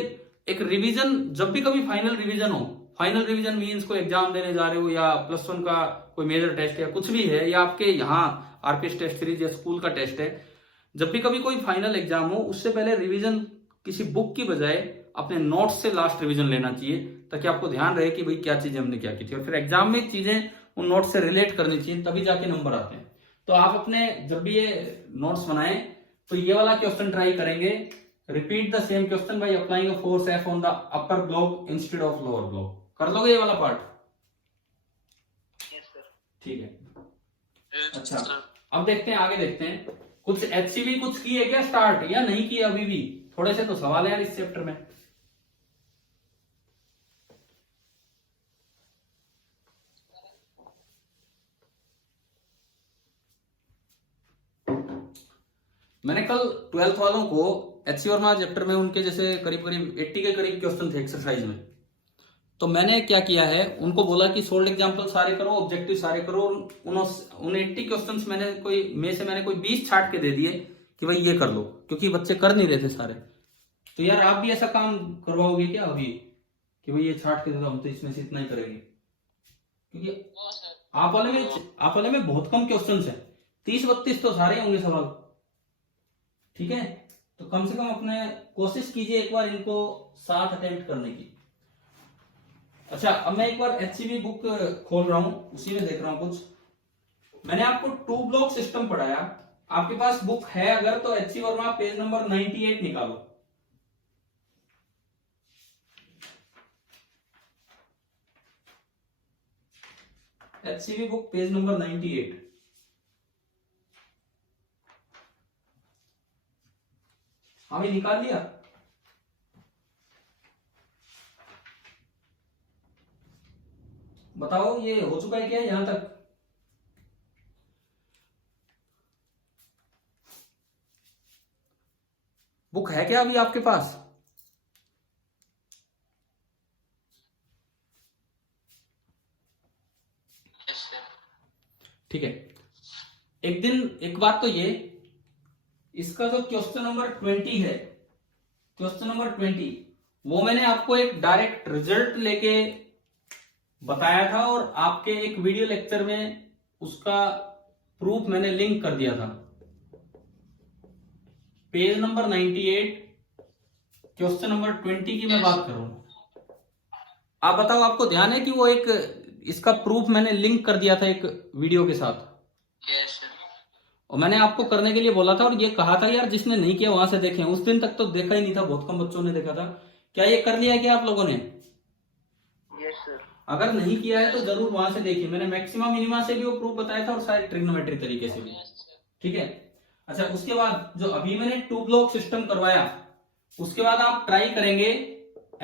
एक रिवीजन, जब भी कभी फाइनल रिवीजन हो, फाइनल रिवीजन मीन्स कोई एग्जाम देने जा रहे हो या +1 का कोई मेजर टेस्ट या कुछ भी है, या आपके यहाँ आरपीएस टेस्ट सीरीज या स्कूल का टेस्ट है, जब भी कभी कोई फाइनल एग्जाम हो, उससे पहले रिवीजन किसी बुक की बजाय अपने नोट्स से लास्ट रिवीजन लेना चाहिए, ताकि आपको ध्यान रहे कि भाई क्या चीजें हमने क्या की थी, और फिर एग्जाम में चीजें उन नोट्स से रिलेट करनी चाहिए, तभी जाके नंबर आते हैं। तो आप अपने जब भी ये नोट्स बनाएं तो ये वाला क्वेश्चन ट्राई करेंगे, repeat the same question by applying a force F on the upper block instead of lower block. कर लोगे ये वाला पार्ट? Yes sir. ठीक है। Yes अच्छा, sir. अब देखते हैं, आगे देखते हैं। कुछ एचसीवी कुछ की है क्या स्टार्ट, या नहीं की अभी भी? थोड़े से तो सवाल है यार इस चैप्टर में। मैंने कल 12th वालों को एचसी और चैप्टर में उनके जैसे करीब करीब 80 के करीब क्वेश्चन थे एक्सरसाइज में। तो मैंने क्या किया है, उनको बोला कि सोल्ड एग्जाम्पल सारे करो, ऑब्जेक्टिव सारे करो। उन 80 क्वेश्चंस मैंने कोई 20 छाट के दे दिए कि भाई ये कर लो, क्योंकि बच्चे कर नहीं रहे थे सारे। तो यार आप भी ऐसा काम करवाओगे क्या अभी कि भाई ये छाट के देता हूं तो इसमें से इतना ही करेंगे? क्योंकि वो सर आप वाले में बहुत कम क्वेश्चंस है, 30-32 तो सारे होंगे सवाल। ठीक है, तो कम से कम अपने कोशिश कीजिए एक बार इनको 7 अटेम्प्ट करने की। अच्छा, अब मैं एक बार HCV बुक खोल रहा हूं, उसी में देख रहा हूं कुछ। मैंने आपको 2 ब्लॉक सिस्टम पढ़ाया। आपके पास बुक है अगर तो HC वर्मा पेज नंबर 98 निकालो। HCV book page number 98। हमें निकाल लिया। बताओ ये हो चुका है क्या यहां तक? बुक है क्या अभी आपके पास? यस सर ठीक है, एक दिन एक बात तो ये, इसका जो क्वेश्चन नंबर 20 है, क्वेश्चन नंबर 20 वो मैंने आपको एक डायरेक्ट रिजल्ट लेके बताया था और आपके एक वीडियो लेक्चर में उसका प्रूफ मैंने लिंक कर दिया था। पेज नंबर 98 क्वेश्चन नंबर 20 की मैं बात कर रहा हूं। आप बताओ, आपको ध्यान है कि वो एक इसका प्रूफ मैंने लिंक कर दिया था एक वीडियो के साथ, यस सर और मैंने आपको करने के लिए बोला था और ये कहा था यार जिसने नहीं किया वहां से देखें। उस दिन तक तो देखा ही नहीं था, बहुत कम बच्चों ने देखा था। क्या ये कर लिया है क्या आप लोगों ने? यस सर अगर नहीं किया है तो जरूर वहां से देखिए। मैंने मैक्सिमम मिनिमा से भी वो प्रूफ बताया था और सारे ट्रिग्नोमेट्री तरीके से भी। ठीक है, अच्छा उसके बाद जो अभी मैंने 2 ब्लॉक सिस्टम करवाया, उसके बाद आप ट्राई करेंगे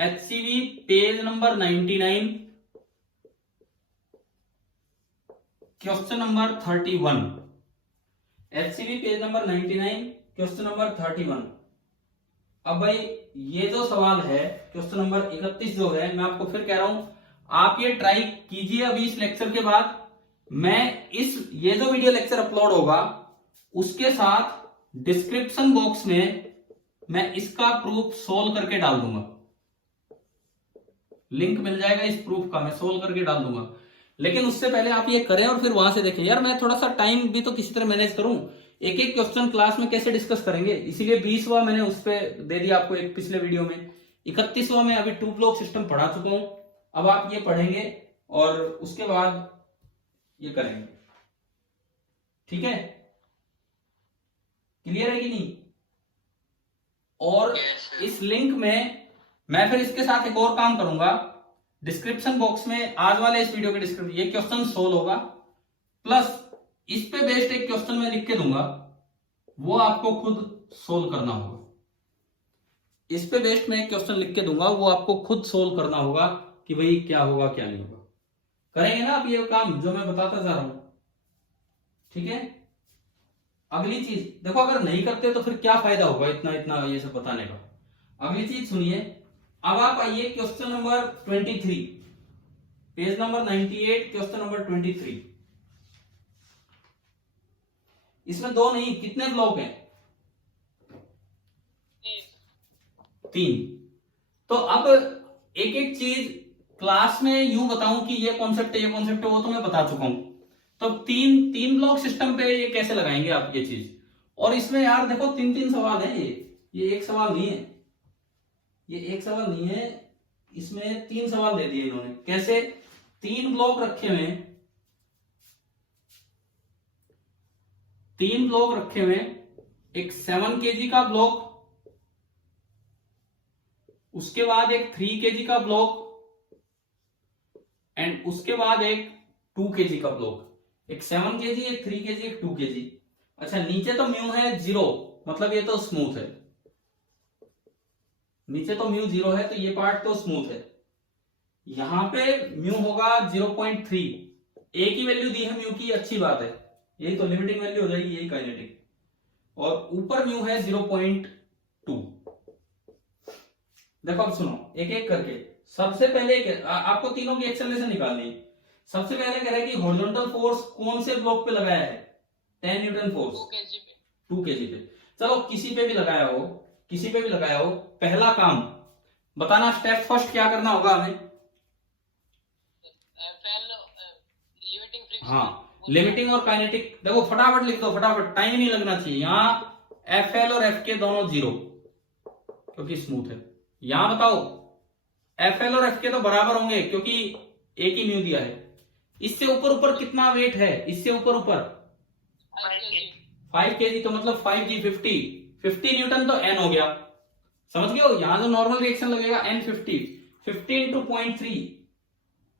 HCV page number 99 question number 31। HCV page number 99 question number 31। अब भाई ये जो सवाल है क्वेश्चन नंबर 31 जो है, मैं आपको फिर कह रहा हूं आप ये ट्राई कीजिए अभी इस लेक्चर के बाद। मैं ये जो वीडियो लेक्चर अपलोड होगा उसके साथ डिस्क्रिप्शन बॉक्स में मैं इसका प्रूफ सोल्व करके डाल दूंगा, लिंक मिल जाएगा इस प्रूफ का, मैं सोल्व करके डाल दूंगा। लेकिन उससे पहले आप ये करें और फिर वहां से देखें। यार मैं थोड़ा सा टाइम भी तो किसी तरह मैनेज करूं, एक एक क्वेश्चन क्लास में कैसे डिस्कस करेंगे, इसीलिए 20वां मैंने उस पर दे दिया आपको एक पिछले वीडियो में। 31वां मैं अभी 2 ब्लॉक सिस्टम पढ़ा चुका हूं, अब आप ये पढ़ेंगे और उसके बाद ये करेंगे। ठीक है, क्लियर है कि नहीं? और इस लिंक में मैं फिर इसके साथ एक और काम करूंगा, डिस्क्रिप्शन बॉक्स में आज वाले इस वीडियो के डिस्क्रिप्शन ये क्वेश्चन सोल्व होगा, प्लस इस पे बेस्ड एक क्वेश्चन मैं लिख के दूंगा, वो आपको खुद सोल्व करना होगा। इस पे बेस्ड मैं एक क्वेश्चन लिख के दूंगा, वो आपको खुद सोल्व करना होगा कि भाई क्या होगा क्या नहीं होगा। करेंगे ना आप ये काम जो मैं बताता जा रहा हूं? ठीक है, अगली चीज देखो, अगर नहीं करते तो फिर क्या फायदा होगा इतना इतना ये सब बताने का। अगली चीज सुनिए, अब आप आइए question number 23 page number 98 question number 23। इसमें 2 नहीं, कितने ब्लॉक हैं? 3। तो अब एक एक चीज क्लास में यूं बताऊं कि ये कॉन्सेप्ट है ये कॉन्सेप्ट है, वो तो मैं बता चुका हूं। तो 3 ब्लॉक सिस्टम पे ये कैसे लगाएंगे आप ये चीज। और इसमें यार देखो 3 सवाल है, ये एक सवाल नहीं है, ये एक सवाल नहीं है, इसमें 3 सवाल दे दिए इन्होंने। कैसे? 3 ब्लॉक रखे हुए हैं, 3 ब्लॉक रखे हुए हैं, एक 7 kg का ब्लॉक, उसके बाद एक 3 kg का ब्लॉक एंड उसके बाद एक 2 kg का ब्लॉक। एक 7 kg, एक 3 kg, एक 2 kg। अच्छा, नीचे तो म्यू है 0, मतलब ये तो स्मूथ है, नीचे तो म्यू 0 है तो ये पार्ट तो स्मूथ है। यहां पे म्यू होगा 0.3, एक ही वैल्यू दी है म्यू की, अच्छी बात है, यही तो लिमिटिंग वैल्यू हो जाएगी, यही काइनेटिक। और ऊपर म्यू है 0.2। देखो अब सुनो एक एक करके, सबसे पहले आपको तीनों की एक्सेलरेशन निकालनी है। सबसे पहले कह रहा है कि हॉरिजॉन्टल फोर्स कौन से ब्लॉक पे लगाया है, 10 न्यूटन फोर्स 2 केजी पे। चलो किसी पे भी लगाया हो, किसी पे भी लगाया हो, पहला काम बताना, स्टेप फर्स्ट क्या करना होगा हमें। हाँ, लिमिटिंग और काइनेटिक, देखो फटाफट लिख दो, फटाफट, टाइम नहीं लगना चाहिए। यहाँ एफ एल और एफ के दोनों जीरो क्योंकि स्मूथ है। यहां बताओ एफ एल और एफ के तो बराबर होंगे क्योंकि एक ही म्यू दिया है। इससे ऊपर ऊपर कितना वेट है, इससे ऊपर ऊपर 5 केजी, तो मतलब 5G 50 न्यूटन तो एन हो गया, समझ गए हो। यहां जो नॉर्मल रिएक्शन लगेगा एन 50 इंटू 0.3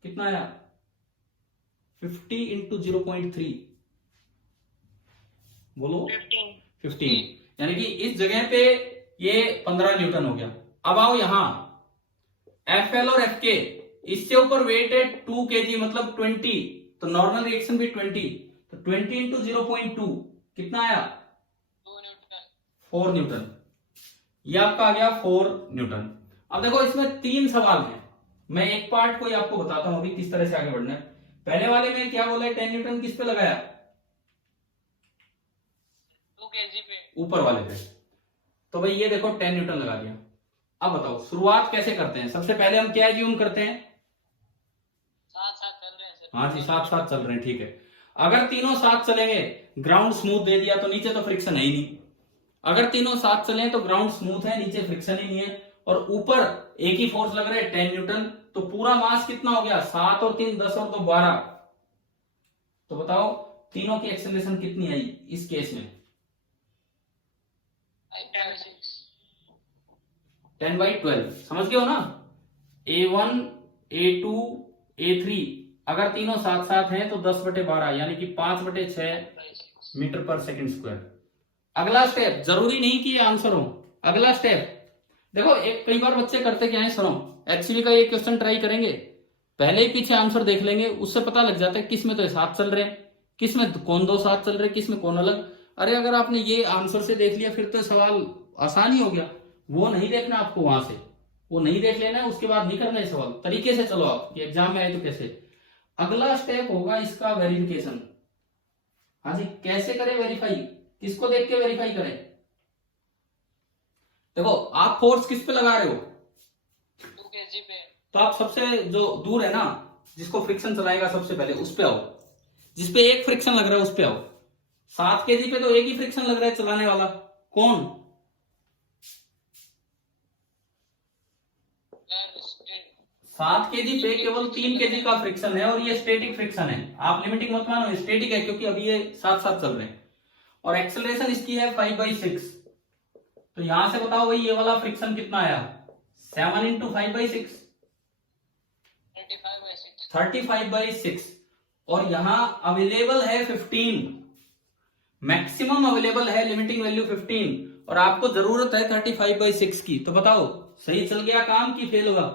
कितना आया, 50 इंटू 0.3 बोलो 15, यानी कि इस जगह पे ये 15 न्यूटन हो गया। अब आओ यहां एफ एल और एफ के, इससे ऊपर वेट है 2 केजी मतलब 20, तो नॉर्मल रिएक्शन भी 20, तो 20 इंटू 0.2 कितना आया 4 न्यूटन। ये आपका आ गया 4 न्यूटन। अब देखो इसमें 3 सवाल हैं, मैं एक पार्ट को ही आपको बताता हूं अभी किस तरह से आगे बढ़ना है। पहले वाले में क्या बोला है, 10 न्यूटन किस पे लगाया, 2 kg पे, ऊपर वाले पे, तो भाई ये देखो 10 न्यूटन लगा दिया। अब बताओ शुरुआत कैसे करते हैं। सबसे पहले हम क्या एज्यूम करते हैं, साथ साथ चल रहे हैं सर। हाँ जी साथ साथ चल रहे हैं, ठीक है। अगर तीनों साथ चलेंगे, ग्राउंड स्मूथ दे दिया तो नीचे तो फ्रिक्शन है ही नहीं। अगर तीनों साथ चले तो ग्राउंड स्मूथ है, नीचे फ्रिक्शन ही नहीं है, और ऊपर एक ही फोर्स लग रहा है 10 न्यूटन, तो पूरा मास कितना हो गया, 7 और 3 10 और 2 12। तो बताओ तीनों की एक्सेलरेशन कितनी आई इस केस में, 10/12, समझ गए हो ना। A1 A2 A3 अगर तीनों साथ साथ हैं तो 10/12 यानी कि 5/6 मीटर पर सेकंड स्क्वायर। अगला स्टेप, जरूरी नहीं कि ये आंसर हो, अगला स्टेप देखो, एक कई बार बच्चे करते क्या है, सुनो, HCV का ये क्वेश्चन ट्राई करेंगे, पहले ही पीछे आंसर देख लेंगे, उससे पता लग जाता है किस में तो साथ चल रहे हैं, किस में कौन दो साथ चल रहे हैं, किस में कौन अलग। अरे अगर आपने ये आंसर से देख लिया फिर तो सवाल आसान ही हो गया। वो नहीं देखना आपको, वहां से वो नहीं देख लेना है, उसके बाद नहीं करना है सवाल, तरीके से चलो आप कि एग्जाम में आए तो कैसे। अगला स्टेप होगा इसका वेरिफिकेशन। हाँ जी, कैसे करें वेरीफाई, किसको देख के वेरीफाई करें। देखो आप फोर्स किस पे लगा रहे हो, 2 kg पे, तो आप सबसे जो दूर है ना, जिसको फ्रिक्शन चलाएगा सबसे पहले उस पे आओ, जिसपे एक फ्रिक्शन लग रहा है उस पे आओ। 7 केजी पे तो एक ही फ्रिक्शन लग रहा है चलाने वाला, कौन, 7 केजी पे केवल 3 केजी का फ्रिक्शन है और ये स्टैटिक फ्रिक्शन है। आप लिमिटिंग मत मानो, स्टैटिक है क्योंकि अभी ये साथ साथ चल रहे हैं। और एक्सेलरेशन इसकी है 5/6, तो यहां से बताओ भाई ये वाला फ्रिक्शन कितना आया, 7 इंटू 5/6 35/6, और यहां अवेलेबल है 15, मैक्सिमम अवेलेबल है लिमिटिंग वैल्यू 15, और आपको जरूरत है 35/6 की। तो बताओ सही चल गया काम कि फेल हुआ,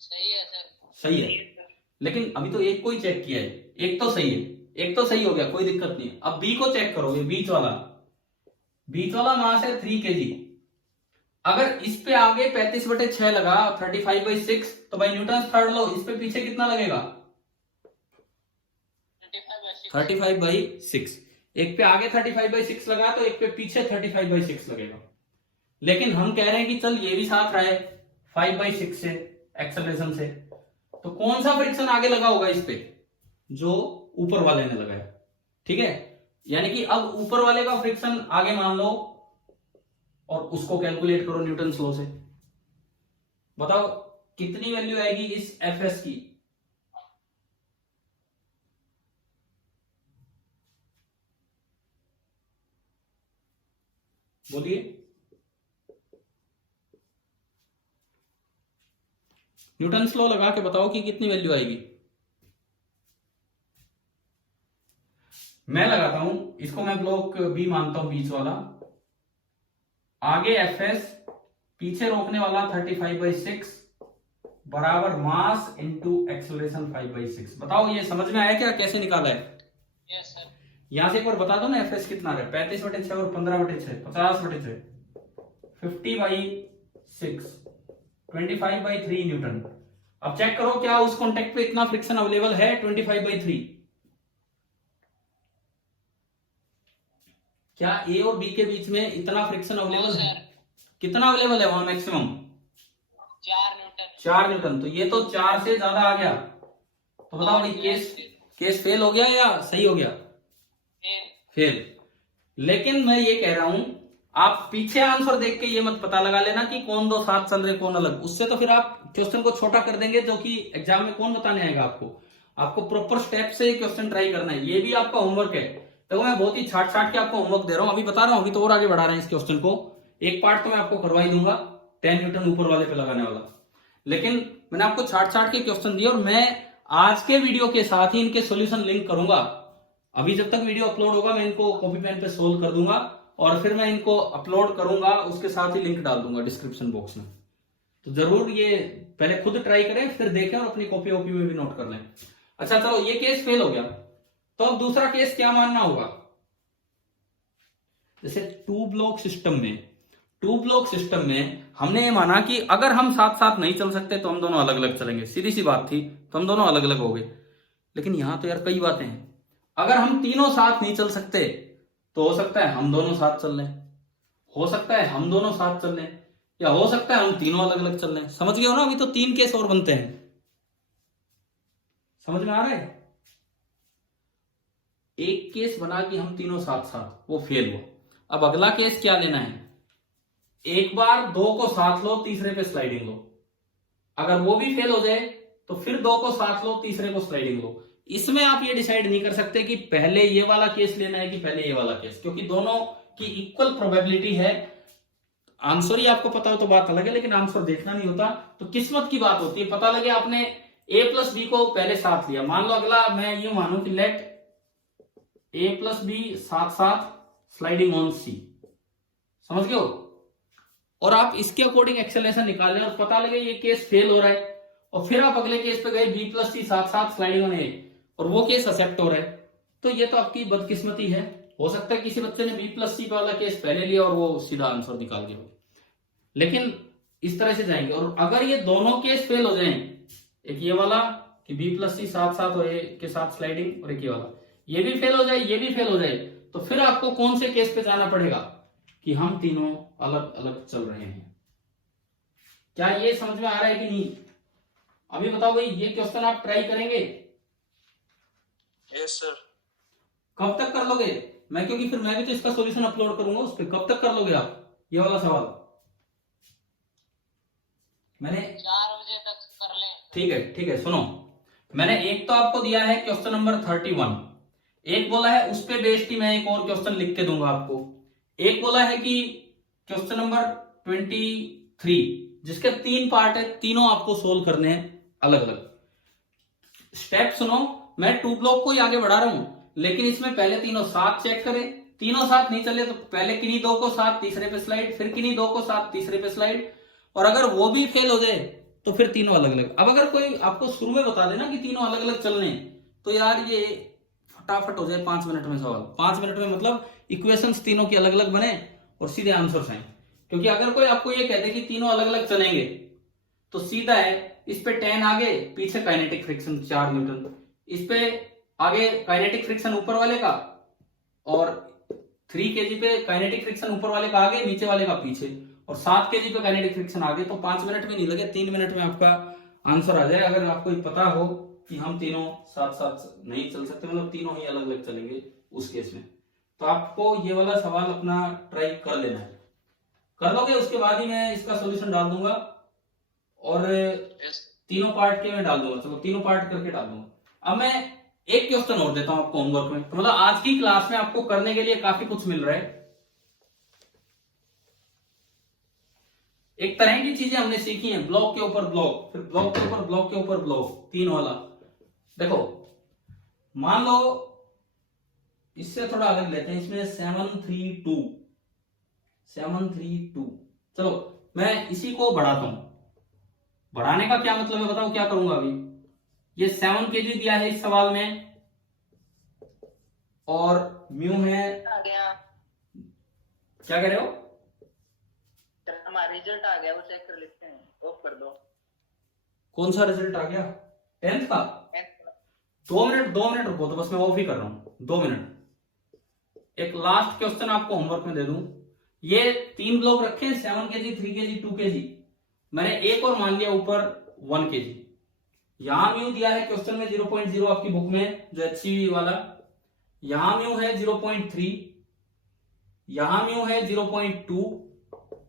सही है सर, सही है। लेकिन अभी तो एक को ही चेक किया है, एक तो सही है, एक तो सही हो गया, कोई दिक्कत नहीं है। अब बी को चेक करोगे, बीच वाला मास है 3 केजी। अगर इस पे आगे 35/6 लगा 35/6, तो भाई न्यूटन थर्ड लो, इस पे पीछे कितना लगेगा 35/6। एक पे आगे 35/6 लगा तो एक पे पीछे 35/6 लगेगा। लेकिन हम कह रहे हैं कि चल ये भी साथ रहा है 5/6 से एक्सेलरेशन से, तो कौन सा फ्रिक्शन आगे लगा होगा इस पे, जो ऊपर वाले ने लगाया, ठीक है। यानी कि अब ऊपर वाले का फ्रिक्शन आगे मान लो और उसको कैलकुलेट करो न्यूटन लॉ से। बताओ कितनी वैल्यू आएगी इस एफएस की, बोलिए। न्यूटन लॉ लगा के बताओ कि कितनी वैल्यू आएगी। मैं लगाता हूं इसको, मैं ब्लॉक बी मानता हूं, बीच वाला, आगे एफएस, पीछे रोकने वाला 35/6 बराबर मास इंटू एक्सेलरेशन 5/6। बताओ ये समझ में आया क्या, कैसे निकाला है। यस सर, यहां से एक बार बता दो ना एफएस कितना है, 35/6 और 15/6 50/6 50/6 25/3 न्यूटन। अब चेक करो क्या उस कॉन्टेक्ट पे इतना फ्रिक्शन अवेलेबल है 25/3? क्या ए और बी के बीच में इतना फ्रिक्शन अवेलेबल है? सर कितना अवेलेबल है वहां मैक्सिमम? 4 न्यूटन। 4 न्यूटन। तो ये तो 4 से ज्यादा आ गया, तो बताओ भाई केस फेल हो गया या सही हो गया? फेल। लेकिन मैं ये कह रहा हूं, आप पीछे आंसर देख के ये मत पता लगा लेना कि कौन दो साथ चल रहे कौन अलग, उससे तो फिर आप क्वेश्चन को छोटा कर देंगे, जो कि एग्जाम में कौन बताने आएगा आपको। आपको प्रॉपर स्टेप से क्वेश्चन ट्राई करना है, ये भी आपका होमवर्क है। तो मैं बहुत ही छाट छाट के आपको होमवर्क दे रहा हूं, अभी बता रहा हूं, अभी तो और आगे बढ़ा रहे हैं इस क्वेश्चन को। एक पार्ट तो मैं आपको करवा ही दूंगा 10 न्यूटन ऊपर वाले पे लगाने वाला, लेकिन मैंने आपको छाट छाट के क्वेश्चन दिए और मैं आज के वीडियो के साथ ही इनके सॉल्यूशन लिंक करूंगा। अभी जब तक वीडियो अपलोड होगा मैं इनको कॉपी पेन पे सोल्व कर दूंगा और फिर मैं इनको अपलोड करूंगा, उसके साथ ही लिंक डाल दूंगा डिस्क्रिप्शन बॉक्स में। तो जरूर ये पहले खुद ट्राई करें, फिर देखें और अपनी कॉपी वॉपी में भी नोट कर लें। अच्छा चलो, ये केस फेल हो गया, तो अब दूसरा केस क्या मानना होगा? जैसे टू ब्लॉक सिस्टम में हमने ये माना कि अगर हम साथ साथ नहीं चल सकते तो हम दोनों अलग अलग चलेंगे, सीधी सी बात थी, तो हम दोनों अलग अलग हो गए। लेकिन यहां तो यार कई बातें हैं, अगर हम तीनों साथ नहीं चल सकते तो हो सकता है हम दोनों साथ चल लें, हो सकता है हम दोनों साथ चल लें, या हो सकता है हम तीनों अलग अलग चल लें। समझ गए हो ना? अभी तो 3 केस और बनते हैं, समझ में आ रहा है? एक केस बना कि हम तीनों साथ साथ, वो फेल हुआ। अब अगला केस क्या लेना है? एक बार 2 को साथ लो, तीसरे पे स्लाइडिंग लो। अगर वो भी फेल हो जाए तो फिर 2 को साथ लो, तीसरे को स्लाइडिंग लो। इसमें आप ये डिसाइड नहीं कर सकते कि पहले ये वाला केस लेना है कि पहले ये वाला केस, क्योंकि दोनों की इक्वल प्रोबेबिलिटी है। आंसर ही आपको पता हो तो बात अलग है, लेकिन आंसर देखना नहीं होता, तो किस्मत की बात होती है। पता लगे आपने a प्लस बी को पहले साथ लिया, मान लो अगला मैं ये मानू कि लेट a प्लस बी साथ साथ स्लाइडिंग ऑन सी, समझ गए हो? और आप इसके अकॉर्डिंग एक्सेलरेशन निकाल लें और पता लगे ये केस फेल हो रहा है, और फिर आप अगले केस पे गए बी प्लस सी साथ साथ स्लाइडिंग ऑन ए, और वो केस एक्सेप्ट हो रहा है, तो ये तो आपकी बदकिस्मती है। हो सकता है किसी बच्चे ने बी प्लस सी वाला केस पहले लिया और वो सीधा आंसर निकाल दिया, लेकिन इस तरह से जाएंगे। और अगर ये दोनों केस फेल हो जाएं, एक ये वाला कि बी प्लस सी साथ साथ और ए के साथ स्लाइडिंग, और एक ये वाला, ये भी फेल हो जाए, ये भी फेल हो जाए, तो फिर आपको कौन से केस पे जाना पड़ेगा कि हम तीनों अलग अलग चल रहे हैं। क्या ये समझ में आ रहा है कि नहीं? अभी बताओ भाई, ये क्वेश्चन आप ट्राई करेंगे? Yes sir. कब तक कर लोगे? क्योंकि फिर मैं भी तो इसका सॉल्यूशन अपलोड करूंगा उस पर, कब तक कर लोगे आप ये वाला सवाल? मैंने 4 बजे तक कर लें। ठीक है, सुनो, मैंने एक तो आपको दिया है क्वेश्चन नंबर 31, एक बोला है उस पे बेस्ड ही मैं एक और क्वेश्चन लिख के दूंगा आपको, एक बोला है कि क्वेश्चन नंबर 23 जिसके 3 पार्ट है, तीनों आपको सोल्व करने हैं अलग अलग। स्टेप सुनो, मैं 2 ब्लॉक को ही आगे बढ़ा रहा हूं, लेकिन इसमें पहले तीनों साथ चेक करें, तीनों साथ नहीं चले तो पहले किन्हीं 2 को साथ तीसरे पे स्लाइड, फिर किन्हीं 2 को साथ तीसरे पे स्लाइड, और अगर वो भी फेल हो जाए तो फिर तीनों अलग अलग। अब अगर कोई आपको शुरू में बता देना कि तीनों अलग अलग चलने, तो यार ये फटाफट हो जाए 5 मिनट में सवाल। 5 मिनट में मतलब इक्वेशंस तीनों की अलग अलग बने और सीधे आंसर्स आए। क्योंकि अगर कोई आपको ये कहते कि तीनों अलग अलग चलेंगे, तो सीधा है, इस पे 10 आगे, पीछे काइनेटिक फ्रिक्शन 4 न्यूटन, इस पे आगे काइनेटिक फ्रिक्शन ऊपर वाले का, और 3 kg पे काइनेटिक फ्रिक्शन ऊपर वाले का आगे, नीचे वाले का पीछे, और 7 kg पे काइनेटिक फ्रिक्शन आगे। तो 5 मिनट में नहीं लगे, 3 मिनट में आपका आंसर आ जाए। अगर आपको पता हो कि हम तीनों साथ साथ नहीं चल सकते, मतलब तीनों ही अलग अलग चलेंगे उस केस में, तो आपको ये वाला सवाल अपना ट्राई कर लेना है। कर लोगे? उसके बाद ही मैं इसका सॉल्यूशन डाल दूंगा, और तीनों पार्ट के मैं डाल दूंगा। चलो, तीनों पार्ट करके डाल दूंगा। अब मैं एक क्वेश्चन और देता हूं आपको होमवर्क में, तो मतलब आज की क्लास में आपको करने के लिए काफी कुछ मिल रहा है। एक तरह की चीजें हमने सीखी हैं, ब्लॉक के ऊपर ब्लॉक, फिर ब्लॉक के ऊपर ब्लॉक के ऊपर ब्लॉक, 3 वाला। देखो, मान लो इससे थोड़ा अलग लेते हैं, इसमें 732, चलो मैं इसी को बढ़ाता हूं। बढ़ाने का क्या मतलब है बताओ, क्या करूंगा अभी? ये 7 kg दिया है इस सवाल में, और म्यू है, क्या कह रहे हो? हमारा रिजल्ट आ गया, वो चेक कर लेते हैं, ऑफ कर दो। कौन सा रिजल्ट आ गया? 10th का? 2 मिनट रुको, तो बस मैं ऑफ ही कर रहा हूं, 2 मिनट। एक लास्ट क्वेश्चन आपको होमवर्क में दे दूं। ये 3 ब्लॉक रखे हैं, 7 kg, 3 kg, 2 kg। मैंने एक और मान लिया ऊपर 1 kg। यहां म्यू दिया है क्वेश्चन में 0.0 आपकी बुक में, जो HCV वाला। यहां म्यू है 0.3, यहां म्यू है 0.2,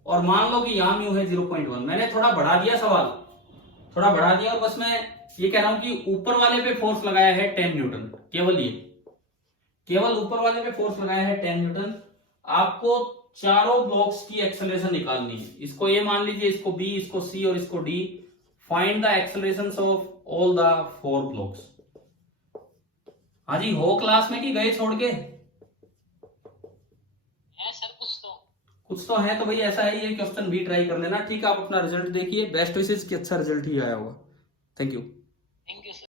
और मान लो कि यहां म्यू है 0.1। मैंने थोड़ा बढ़ा दिया सवाल, थोड़ा बढ़ा दिया, और बस मैं ये कह रहा हूं कि ऊपर वाले पे फोर्स लगाया है 10 न्यूटन, केवल ये, केवल ऊपर वाले पे फोर्स लगाया है 10 न्यूटन। आपको चारों ब्लॉक्स की एक्सेलरेशन निकालनी है। इसको ए मान लीजिए, इसको बी, इसको सी और इसको D. Find the accelerations of all the 4 blocks. हाजी हो क्लास में कि गए छोड़ के? है सर कुछ तो है, तो भाई ऐसा है, ये क्वेश्चन भी ट्राई कर लेना। ठीक है, आप अपना रिजल्ट देखिए, बेस्ट विशेष कि अच्छा रिजल्ट ही आया होगा। Thank you.